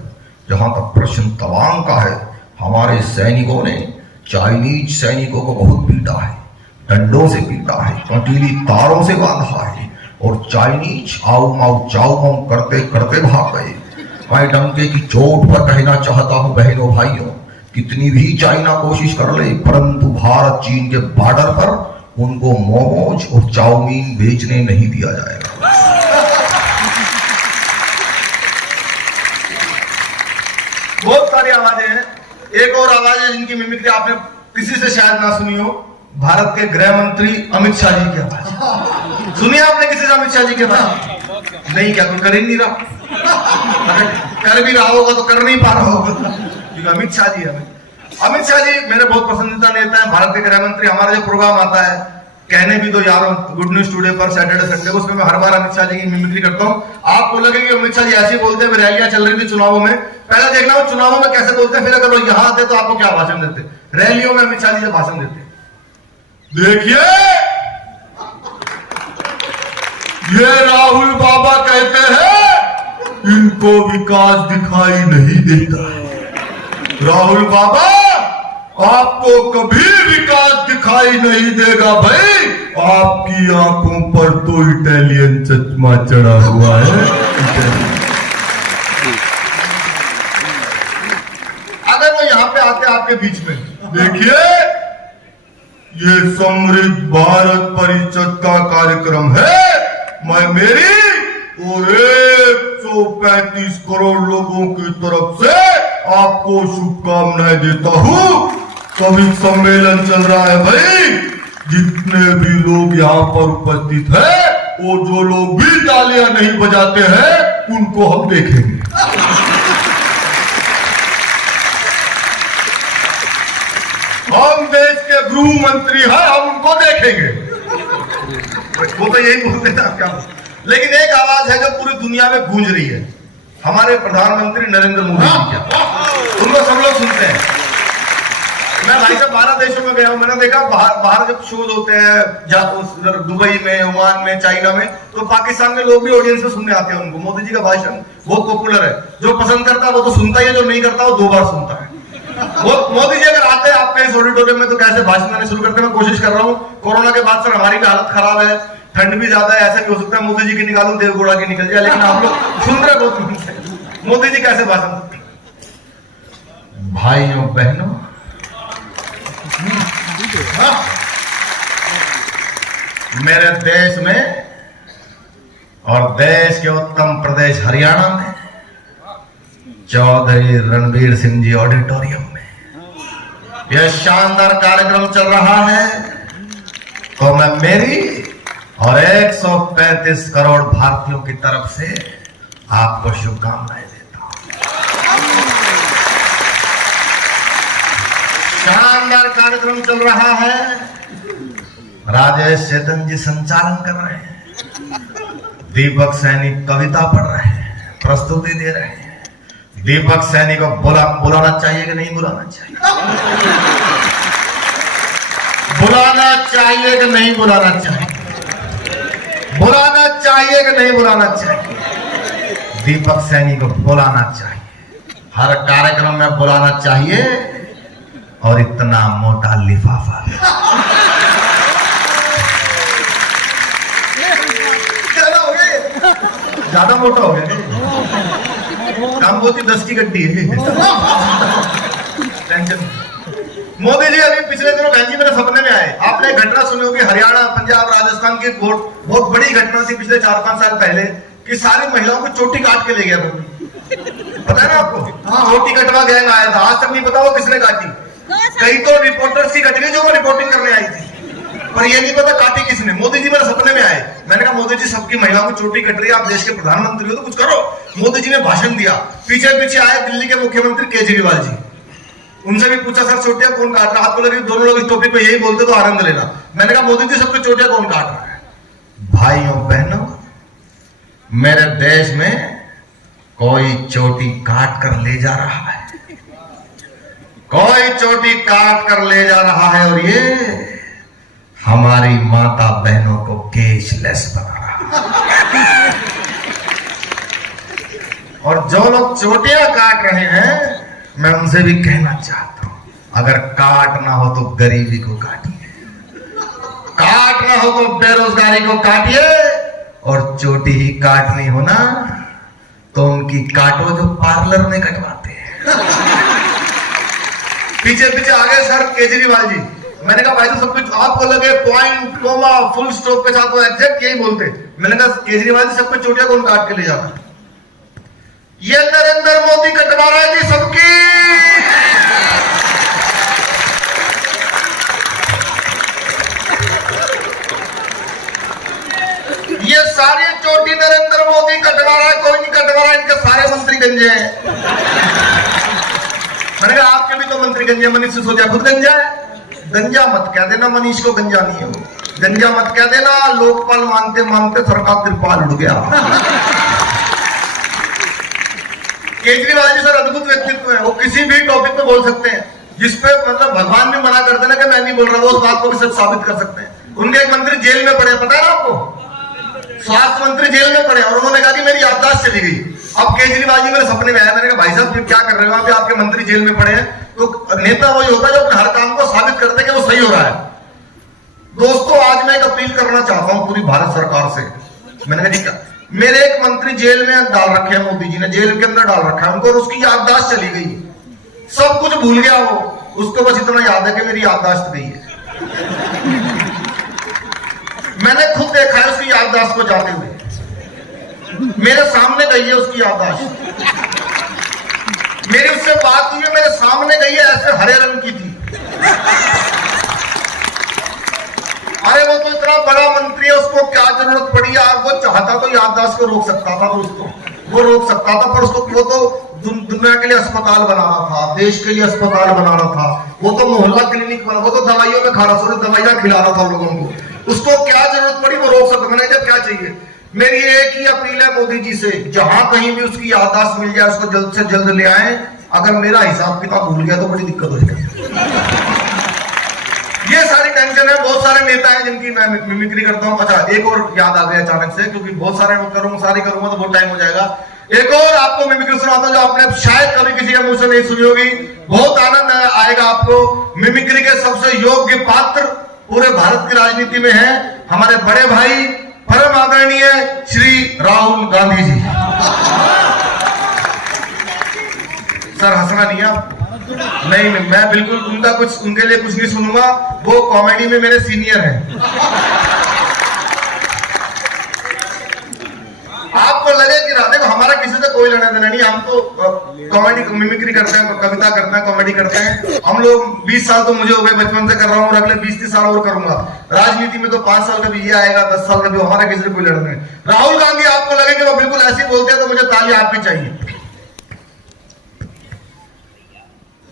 जहां तक प्रश्न तवांग का है, हमारे सैनिकों ने चाइनीज सैनिकों को बहुत पीटा है, डंडों से पीटा है, कंटीली तारों से बांधा है और चाइनीज आओ माओ चाओ माओ करते करते भाग गए। मैं डंके की चोट पर कहना चाहता हूं बहनों भाइयों, कितनी भी चाइना कोशिश कर ले, परंतु भारत चीन के बॉर्डर पर उनको मोमोज और चाउमीन बेचने नहीं दिया जाएगा। बहुत सारी आवाजें हैं। एक और आवाज है जिनकी मिमिक्री आपने किसी से शायद ना सुनी हो, भारत के गृह मंत्री अमित शाह जी की आवाज सुनिए आपने किसी से? अमित शाह जी के आवाज नहीं, क्या कोई कर ही नहीं रहा? कर भी रहा होगा तो कर नहीं पा रहा होगा, क्योंकि अमित शाह जी है। अमित शाह जी मेरे बहुत पसंदीदा नेता है, भारत के गृह मंत्री। हमारा जो प्रोग्राम आता है कहने भी तो यार गुड न्यूज टुडे पर सैटरडे संडे, उसमें मैं हर बार अमित शाह जी की मिमिक्री करता हूँ। आपको लगे कि अमित शाह जी ऐसे बोलते हैं, रैलियां चल रही थी चुनावों में, पहले देखना वो चुनावों में कैसे बोलते हैं, फिर अगर वो यहाँ आते तो आपको क्या भाषण देते। रैलियों में अमित शाह जी भाषण देते, देखिए ये राहुल बाबा कहते हैं इनको विकास दिखाई नहीं देता है। राहुल बाबा आपको कभी विकास दिखाई नहीं देगा भाई, आपकी आंखों पर तो इटालियन चश्मा चढ़ा हुआ है। अगर वो यहाँ पे आते आपके बीच में, देखिए ये समृद्ध भारत परिषद का कार्यक्रम है, मैं मेरी और 135 करोड़ लोगों की तरफ से आपको शुभकामनाएं देता हूं। कवि सम्मेलन चल रहा है भाई, जितने भी लोग यहाँ पर उपस्थित हैं और जो लोग भी तालियां नहीं बजाते हैं उनको हम देखेंगे। हम देश के गृह मंत्री हैं, हम उनको देखेंगे। वो तो यही बोलते हैं क्या। लेकिन एक आवाज है जो पूरी दुनिया में गूंज रही है, हमारे प्रधानमंत्री नरेंद्र मोदी जी की। उनको सब लोग सुनते हैं। मैं भाई साहब 12 देशों में गया हूँ, मैंने देखा बाहर जब शोज होते हैं दुबई में, ओमान में, चाइना में, तो पाकिस्तान के लोग भी ऑडियंस से सुनने आते हैं उनको। मोदी जी का भाषण बहुत पॉपुलर है, जो पसंद करता है वो तो सुनता ही है, जो नहीं करता वो 2 बार सुनता है। वो मोदी जी अगर आते हैं आपके इस ऑडिटोरियम में तो कैसे भाषण देने शुरू करते हैं। मैं कोशिश कर रहा हूँ, कोरोना के बाद सर हमारी भी हालत खराब है, ठंड भी ज्यादा है, ऐसा भी हो सकता है मोदी जी की निकालूं, देवगौड़ा की निकल जाए, लेकिन आप लोग सुन रहे बहुत मन से मोदी जी कैसे भाषण देते। भाइयों बहनों, मेरे देश में और देश के उत्तम प्रदेश हरियाणा में चौधरी रणवीर सिंह जी ऑडिटोरियम में यह शानदार कार्यक्रम चल रहा है, तो मैं मेरी और 135 करोड़ भारतीयों की तरफ से आपको शुभकामनाएं देता हूं। शानदार कार्यक्रम चल रहा है, राजेश चेतन जी संचालन कर रहे हैं, दीपक सैनी कविता पढ़ रहे हैं, प्रस्तुति दे रहे हैं। दीपक सैनी को बुलाना चाहिए कि नहीं बुलाना चाहिए? बुलाना चाहिए कि नहीं बुलाना चाहिए? बुलाना चाहिए कि नहीं बुलाना चाहिए? दीपक सैनी को बुलाना चाहिए, हर कार्यक्रम में बुलाना चाहिए, और इतना मोटा लिफाफा ज्यादा मोटा हो गया, काम बोलती 10 की गड्डी है। टेंशन। मोदी जी अभी पिछले दिनों बहन जी मेरे सपने में आए। आपने घटना सुनी होगी, हरियाणा, पंजाब, राजस्थान की बहुत बड़ी घटना थी पिछले 4-5 साल पहले, कि सारी महिलाओं को चोटी काट के ले गया। पता है ना आपको? हाँ, चोटी कटवा गैंग आया था, आज तक नहीं पता वो किसने काटी। कई तो रिपोर्टर्स की कट गई जो वो रिपोर्टिंग करने आई थी, पर ये नहीं पता काटी किसने। मोदी जी मेरे सपने में आए, मैंने कहा मोदी जी सबकी महिलाओं की चोटी कट रही है, आप देश के प्रधानमंत्री हो तो कुछ करो। मोदी जी ने भाषण दिया, पीछे पीछे आए दिल्ली के मुख्यमंत्री केजरीवाल जी, उनसे भी पूछा सर चोटियां कौन काट रहा है? आपको लगे दोनों लोग इस टॉपिक पे यही बोलते तो आनंद लेना। मैंने कहा मोदी जी सबकी चोटियां कौन काट रहा है? भाइयों बहनों, मेरे देश में कोई चोटी काट कर ले जा रहा है, कोई चोटी काट कर ले जा रहा है, और ये हमारी माता बहनों को कैशलेस बना रहा है। और जो लोग चोटियां काट रहे हैं, मैं उनसे भी कहना चाहता हूं, अगर काटना हो तो गरीबी को काटिए, काटना हो तो बेरोजगारी को काटिए, और चोटी ही काटनी हो ना तो उनकी काटो जो पार्लर में कटवाते हैं। पीछे पीछे आ गए सर केजरीवाल जी। मैंने कहा भाई तो सब कुछ आपको लगे पॉइंट, कोमा, फुल स्टॉप के साथ वो एग्जैक्ट यही बोलते। मैंने कहा केजरीवाल जी सबको चोटियां कौन काट के ले जाता है? ये नरेंद्र मोदी कटवा रहा है जी सबकी। ये सारी चोटी नरेंद्र मोदी कटवा रहा है, कोई नहीं कटवा रहा है, इनके सारे मंत्री गंजे हैं। मैंने कहा आपके भी तो मंत्री गंजे, मनीष सिसोदिया खुद गंजा है। गंजा मत कह देना, मनीष को गंजा नहीं है वो, गंजा मत कह देना, लोकपाल मानते मानते सरकार तिरपाल उड़ गया। केजरीवाल जी सर अद्भुत व्यक्तित्व है, वो किसी भी टॉपिक पे बोल सकते हैं, जिसपे मतलब भगवान भी मना करते ना कि मैं नहीं बोल रहा, वो उस बात को भी सच साबित कर सकते हैं। उनके एक मंत्री जेल में पड़े, पता है ना आपको? स्वास्थ्य मंत्री जेल में पड़े, और उन्होंने कहा कि मेरी याददाश्त चली गई। अब केजरीवाल जी मेरे सपने में आया, मैंने कहा भाई साहब फिर क्या कर रहे हो वहां पे, आपके मंत्री जेल में पड़े हैं। तो नेता वही होता है जो अपने हर काम को साबित करते हैं कि वो सही हो रहा है। दोस्तों आज मैं एक अपील करना चाहता हूं पूरी भारत सरकार से। मैंने कहा जी मेरे एक मंत्री जेल में डाल रखे हैं, मोदी जी ने जेल के अंदर डाल रखा है उनको, और उसकी याददाश्त चली गई, सब कुछ भूल गया वो, उसको बस इतना याद है कि मेरी याददाश्त गई है। मैंने खुद देखा है उसकी याददाश्त को जाते हुए, मेरे सामने गई है उसकी याददाश्त, मेरी उससे बात हुई है, मेरे सामने गई है, ऐसे हरे रंग की थी। अरे वो तो इतना बड़ा मंत्री है, उसको क्या जरूरत पड़ी यार? वो चाहता तो याददाश्त को रोक सकता था दोस्तों, वो रोक सकता था, पर उसको वो तो दुनिया के लिए अस्पताल बनाना था, देश के लिए अस्पताल बनाना था, वो तो मोहल्ला क्लिनिक बना, वो तो दवाइयों में खा रहा था, दवाइयां खिला रहा था लोगों को, उसको क्या जरूरत पड़ी? वो रोक सकता। मैंने कहा क्या चाहिए? मेरी एक ही अपील है मोदी जी से, जहां कहीं भी उसकी याददाश्त मिल जाए उसको जल्द से जल्द ले आए। अगर मेरा हिसाब किताब भूल गया तो बड़ी दिक्कत हो जाएगी। टेंशन है, बहुत सारे नेता हैं जिनकी मैं मिमिक्री करता हूँ। अच्छा, एक और याद आ गया अचानक से, क्योंकि बहुत सारे करूंगा, सारी करूंगा तो बहुत टाइम हो जाएगा। एक और आपको मिमिक्री सुनाता हूं जो आपने शायद कभी किसी के मुंह से नहीं सुनी होगी। बहुत आनंद आएगा आपको। मिमिक्री के सबसे योग्य पात्र पूरे भारत की राजनीति में है हमारे बड़े भाई परम आदरणीय श्री राहुल गांधी जी। सर हंसना नहीं है आप? नहीं, मैं बिल्कुल उनके लिए कुछ नहीं सुनूंगा। वो कॉमेडी में मेरे सीनियर हैं। आपको लगे कि देखो हमारा किसी से कोई लेना देना नहीं, हम तो कॉमेडी मिमिक्री करते हैं, कविता करते हैं, कॉमेडी करते हैं। हम लोग 20 साल तो मुझे हो गए, बचपन से कर रहा हूँ और अगले 20-30 साल और करूंगा। राजनीति में तो 5 साल का भी ये आएगा, 10 साल का भी, हमारा किसी से कोई लड़ना नहीं। राहुल गांधी आपको लगे कि वो बिल्कुल ऐसे बोलते हैं तो मुझे ताली आपकी चाहिए।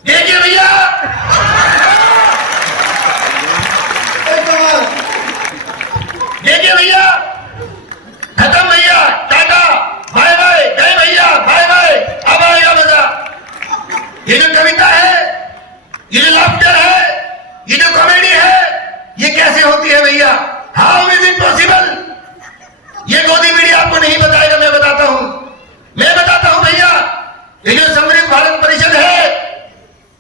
देखिए भैया, देखिए भैया, खत्म भैया, टाटा बाय बाय, गए भैया बाय बाय, अब आएगा मजा। ये जो कविता है, ये जो लाफ्टर है, ये जो कॉमेडी है, ये कैसे होती है भैया? How is it possible? ये गोदी मीडिया आपको नहीं बताएगा, मैं बताता हूं भैया। ये जो समृद्ध भारत परिषद है,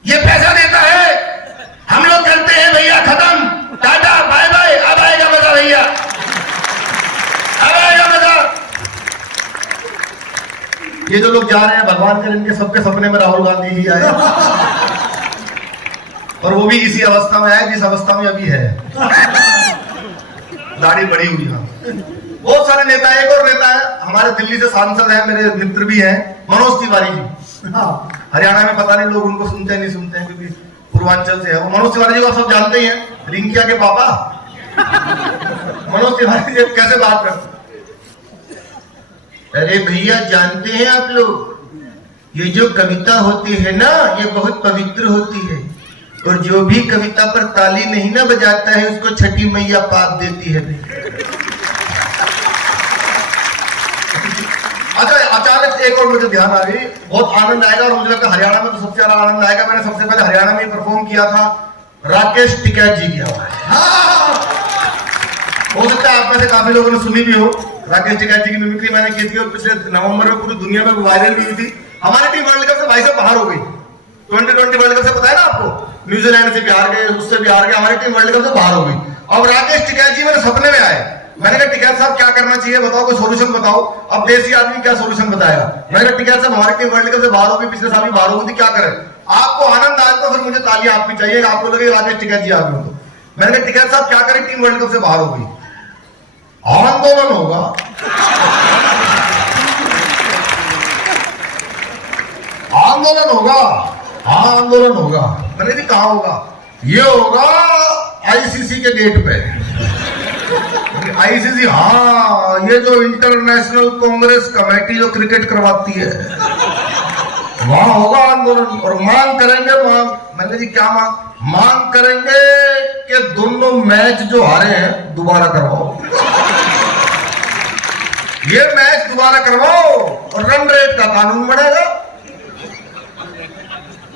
ये पैसा देता है, हम लोग करते हैं भैया खत्म, टाटा बाय बाय, अब आएगा मजा भैया, अब आएगा मजा। ये जो लोग जा रहे हैं, भगवान करे इनके सबके सपने में राहुल गांधी ही आए और वो भी इसी अवस्था में आए जिस अवस्था में अभी है, दाढ़ी बड़ी हुई। हाँ, बहुत सारे नेता है। एक और नेता है हमारे दिल्ली से सांसद है, मेरे मित्र भी हैं, मनोज तिवारी जी। हाँ, हरियाणा में पता नहीं लोग उनको सुनते नहीं सुनते हैं, क्योंकि पूर्वांचल से है वो। मनोज तिवारी जी को आप सब जानते ही हैं, रिंकिया के पापा। मनोज तिवारी जी कैसे बात करते? अरे भैया, जानते हैं आप लोग, ये जो कविता होती है ना, ये बहुत पवित्र होती है, और जो भी कविता पर ताली नहीं ना बजाता है उसको छठी मैया पाप देती है। अच्छा, अचानक एक और मुझे ध्यान आ गई, बहुत आनंद आएगा और मुझे लगता है हरियाणा में तो सबसे ज्यादा आनंद आएगा। मैंने सबसे पहले हरियाणा में परफॉर्म किया था, राकेश टिकैत जी किया हुआ है। हो सकता है आप में से काफी लोगों ने सुनी भी हो। राकेश टिकैत जी की मिमिक्री मैंने की थी और पिछले नवंबर में पूरी दुनिया में वायरल भी हुई थी। हमारी टीम वर्ल्ड कप से भाई साहब बाहर हो गई। 2020 वर्ल्ड कप से पता है ना आपको, न्यूजीलैंड से भी हार गए, उससे भी हार गए, हमारी टीम वर्ल्ड कप से बाहर हो गई। अब राकेश टिकैत जी मेरे सपने में आए। मैंने कहा टिकैत साहब क्या करना चाहिए बताओ, कोई सोल्यूशन बताओ। अब देसी आदमी क्या सोल्यूशन बताएगा? मैंने कहा टिकैत साहब हमारी टीम वर्ल्ड कप से बाहर हो गई, पिछले साल भी बाहर हो गई थी, क्या करें? आपको आनंद आए तो फिर मुझे तालियां आपकी चाहिए, आपको लगे राकेश टिकैत जी आ गए तो। मैंने कहा टिकैत साहब क्या करें, टीम वर्ल्ड कप से बाहर हो गई, आंदोलन होगा। आंदोलन होगा? हाँ आंदोलन होगा। मैंने कहा कहां होगा? ये होगा आईसीसी के गेट पे। आईसीसी, हाँ, ये जो इंटरनेशनल कांग्रेस कमेटी जो क्रिकेट करवाती है, वहां होगा आंदोलन और मांग करेंगे। मैंने जी क्या मांग करेंगे कि दोनों मैच जो हारे हैं दोबारा करवाओ, ये मैच दोबारा करवाओ और रन रेट का कानून बढ़ेगा।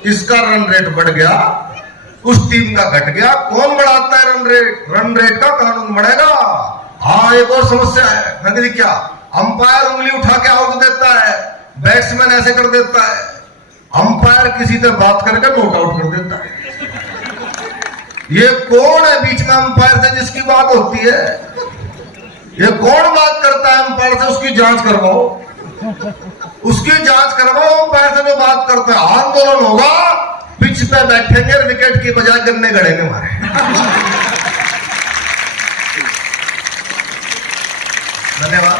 इसका रन रेट बढ़ गया, उस टीम का घट गया, कौन बढ़ाता है रन रेट? रन रेट का कानून बढ़ेगा। हाँ, एक और समस्या है। मैंने जी क्या? अंपायर उंगली उठा के आउट देता है, बैट्समैन ऐसे कर देता है, अंपायर किसी से बात करके नॉट आउट कर देता है। ये कौन है बीच में अंपायर से जिसकी बात होती है? ये कौन बात करता है अंपायर से? उसकी जांच करवाओ, उसकी जांच करवाओ। अंपायर से जो बात करता है, आंदोलन होगा, पिच पे बैठेंगे, विकेट की बजाय गन्ने गड़ेंगे हमारे। धन्यवाद।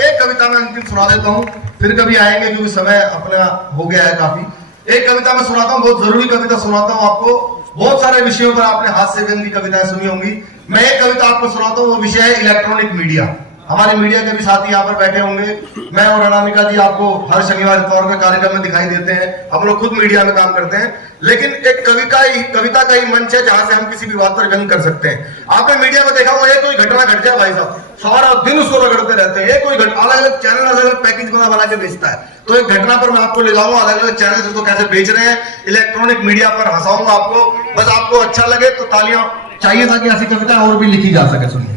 एक कविता मैं अंतिम सुना देता हूं, फिर कभी आएंगे क्योंकि समय अपना हो गया है काफी। एक कविता मैं सुनाता हूं, बहुत जरूरी कविता सुनाता हूं आपको। बहुत सारे विषयों पर आपने हास्य व्यंग की कविताएं सुनी होंगी। मैं एक कविता आपको सुनाता हूं, वो विषय है इलेक्ट्रॉनिक मीडिया। हमारे मीडिया के भी साथी यहाँ पर बैठे होंगे। मैं और अनामिका जी आपको हर शनिवार इतवार के कार्यक्रम में दिखाई देते हैं। हम लोग खुद मीडिया में काम करते हैं, लेकिन एक कविता का ही मंच है जहां से हम किसी भी बात पर व्यंग कर सकते हैं। आपने मीडिया में देखा होगा, कोई घटना घट जाए भाई साहब, सारा दिन उसको रगड़ते रहते हैं। कोई अलग अलग चैनल अलग अलग पैकेज बना के बेचता है। तो एक घटना पर मैं आपको ले जाऊंगा, अलग अलग चैनल उसको कैसे बेच रहे हैं, इलेक्ट्रॉनिक मीडिया पर हंसाऊंगा आपको। बस आपको अच्छा लगे तो तालियां चाहिए था कि ऐसी कविता और भी लिखी जा सके। सुनिए।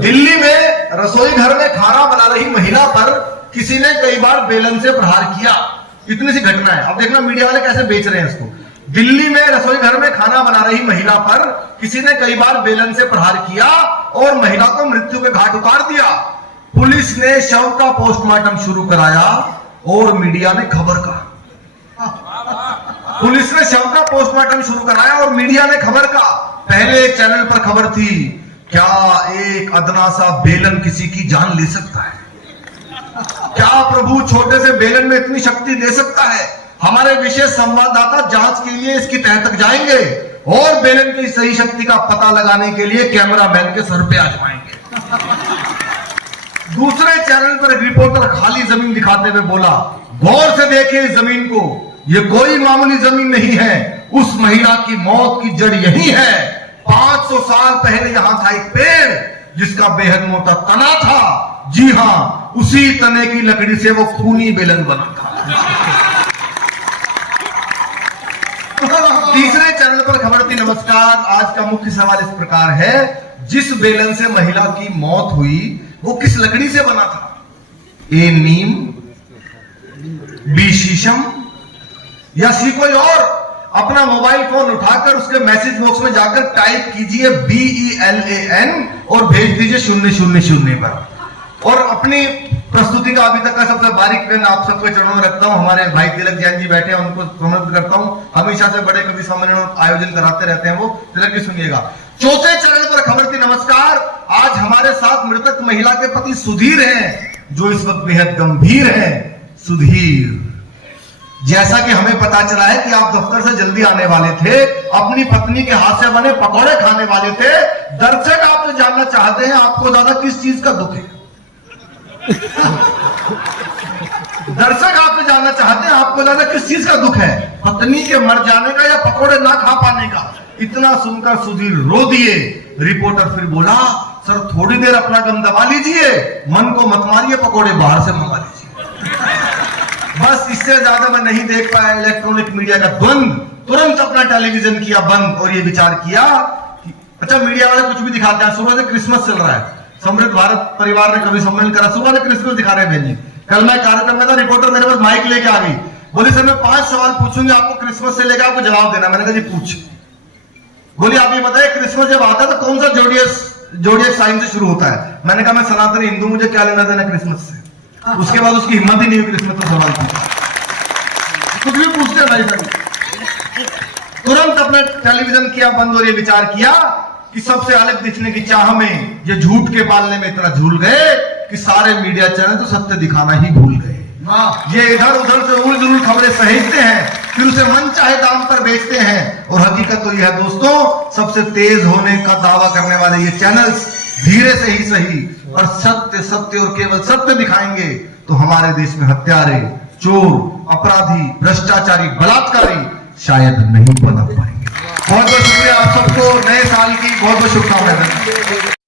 दिल्ली में रसोई घर में खाना बना रही महिला पर किसी ने कई बार बेलन से प्रहार किया। इतनी सी घटना है। अब देखना मीडिया वाले कैसे बेच रहे हैं इसको। दिल्ली में रसोई घर में खाना बना रही महिला पर किसी ने कई बार बेलन से प्रहार किया और महिला को मृत्यु के घाट उतार दिया। पुलिस ने शव का पोस्टमार्टम शुरू कराया और मीडिया ने खबर कहा। पुलिस ने शव का पोस्टमार्टम शुरू कराया और मीडिया ने खबर कहा। पहले एक चैनल पर खबर थी, क्या एक अदना सा बेलन किसी की जान ले सकता है? क्या प्रभु छोटे से बेलन में इतनी शक्ति दे सकता है? हमारे विशेष संवाददाता जांच के लिए इसकी तह तक जाएंगे और बेलन की सही शक्ति का पता लगाने के लिए कैमरामैन के सर पे आजमाएंगे। दूसरे चैनल पर एक रिपोर्टर खाली जमीन दिखाते हुए बोला, गौर से देखिए इस जमीन को, ये कोई मामूली जमीन नहीं है। उस महिला की मौत की जड़ यही है। 500 साल पहले यहां था एक पेड़ जिसका बेहद मोटा तना था। जी हां, उसी तने की लकड़ी से वो खूनी बेलन बना था। तीसरे चैनल पर खबर थी, नमस्कार, आज का मुख्य सवाल इस प्रकार है, जिस बेलन से महिला की मौत हुई वो किस लकड़ी से बना था? ए नीम, बी शीशम या सी कोई और? अपना मोबाइल फोन उठाकर उसके मैसेज बॉक्स में जाकर टाइप कीजिए BELAN और भेज दीजिए 000 पर। और अपनी प्रस्तुति का अभी तक का सबसे बारीक पेन आप सबके चरणों में रखता हूं। हमारे भाई तिलक जैन जी बैठे हैं, उनको समर्पित करता हूं। हमेशा से बड़े कवि सम्मेलन आयोजन कराते रहते हैं वो। तिलक जी सुनिएगा। चौथे चरण पर खबर थी, नमस्कार, आज हमारे साथ मृतक महिला के पति सुधीर हैं, जो इस वक्त बेहद गंभीर हैं। सुधीर, जैसा कि हमें पता चला है कि आप दफ्तर से जल्दी आने वाले थे, अपनी पत्नी के हाथ से बने पकौड़े खाने वाले थे। दर्शक आपसे जानना चाहते हैं, आपको ज्यादा किस चीज का दुख है? दर्शक आपसे जानना चाहते हैं, आपको ज्यादा किस चीज का दुख है? पत्नी के मर जाने का या पकौड़े ना खा पाने का? इतना सुनकर सुधीर रो दिए। रिपोर्टर फिर बोला, सर थोड़ी देर अपना गम दबा लीजिए, मन को मत मारिए, पकौड़े बाहर से मंगा लीजिए। बस इससे ज्यादा मैं नहीं देख पाया। इलेक्ट्रॉनिक मीडिया का द्वंद, तुरंत अपना टेलीविजन किया बंद और ये विचार किया कि अच्छा, मीडिया वाले कुछ भी दिखाते हैं। सुबह से क्रिसमस चल रहा है, समृद्ध भारत परिवार ने कवि सम्मेलन करा, सुबह से क्रिसमस दिखा रहे हैं बहन जी। कल मैं कार्यक्रम में था, रिपोर्टर मेरे पास माइक लेके आ गई, बोली सर मैं 5 सवाल पूछूंगी, आपको क्रिसमस से लेकर आपको जवाब देना। मैंने कहा जी पूछ। बोली आप ये बताइए, क्रिसमस जब आता है तो कौन सा जोडियक साइन से शुरू होता है? मैंने कहा मैं सनातनी हिंदू, मुझे क्या लेना देना क्रिसमस से। उसके बाद उसकी हिम्मत ही नहीं हुई क्रिसमस का सवाल पूछा। कुछ भी पूछते हैं भाई साहब। तुरंत अपना टेलीविजन किया बंद और ये विचार किया कि सबसे अलग दिखने की चाह में ये झूठ के पालने में इतना झूल गए कि सारे मीडिया चैनल तो सत्य दिखाना ही भूल गए। ये इधर उधर से उल जुल खबरें सहेजते हैं, फिर उसे मन चाहे दाम पर बेचते हैं। और हकीकत तो यह है दोस्तों, सबसे तेज होने का दावा करने वाले ये चैनल्स धीरे से ही सही और सत्य सत्य और केवल सत्य दिखाएंगे तो हमारे देश में हत्यारे, चोर, अपराधी, भ्रष्टाचारी, बलात्कारी शायद नहीं पनप पाएंगे। बहुत बहुत शुक्रिया आप सबको, नए साल की बहुत बहुत शुभकामनाएं।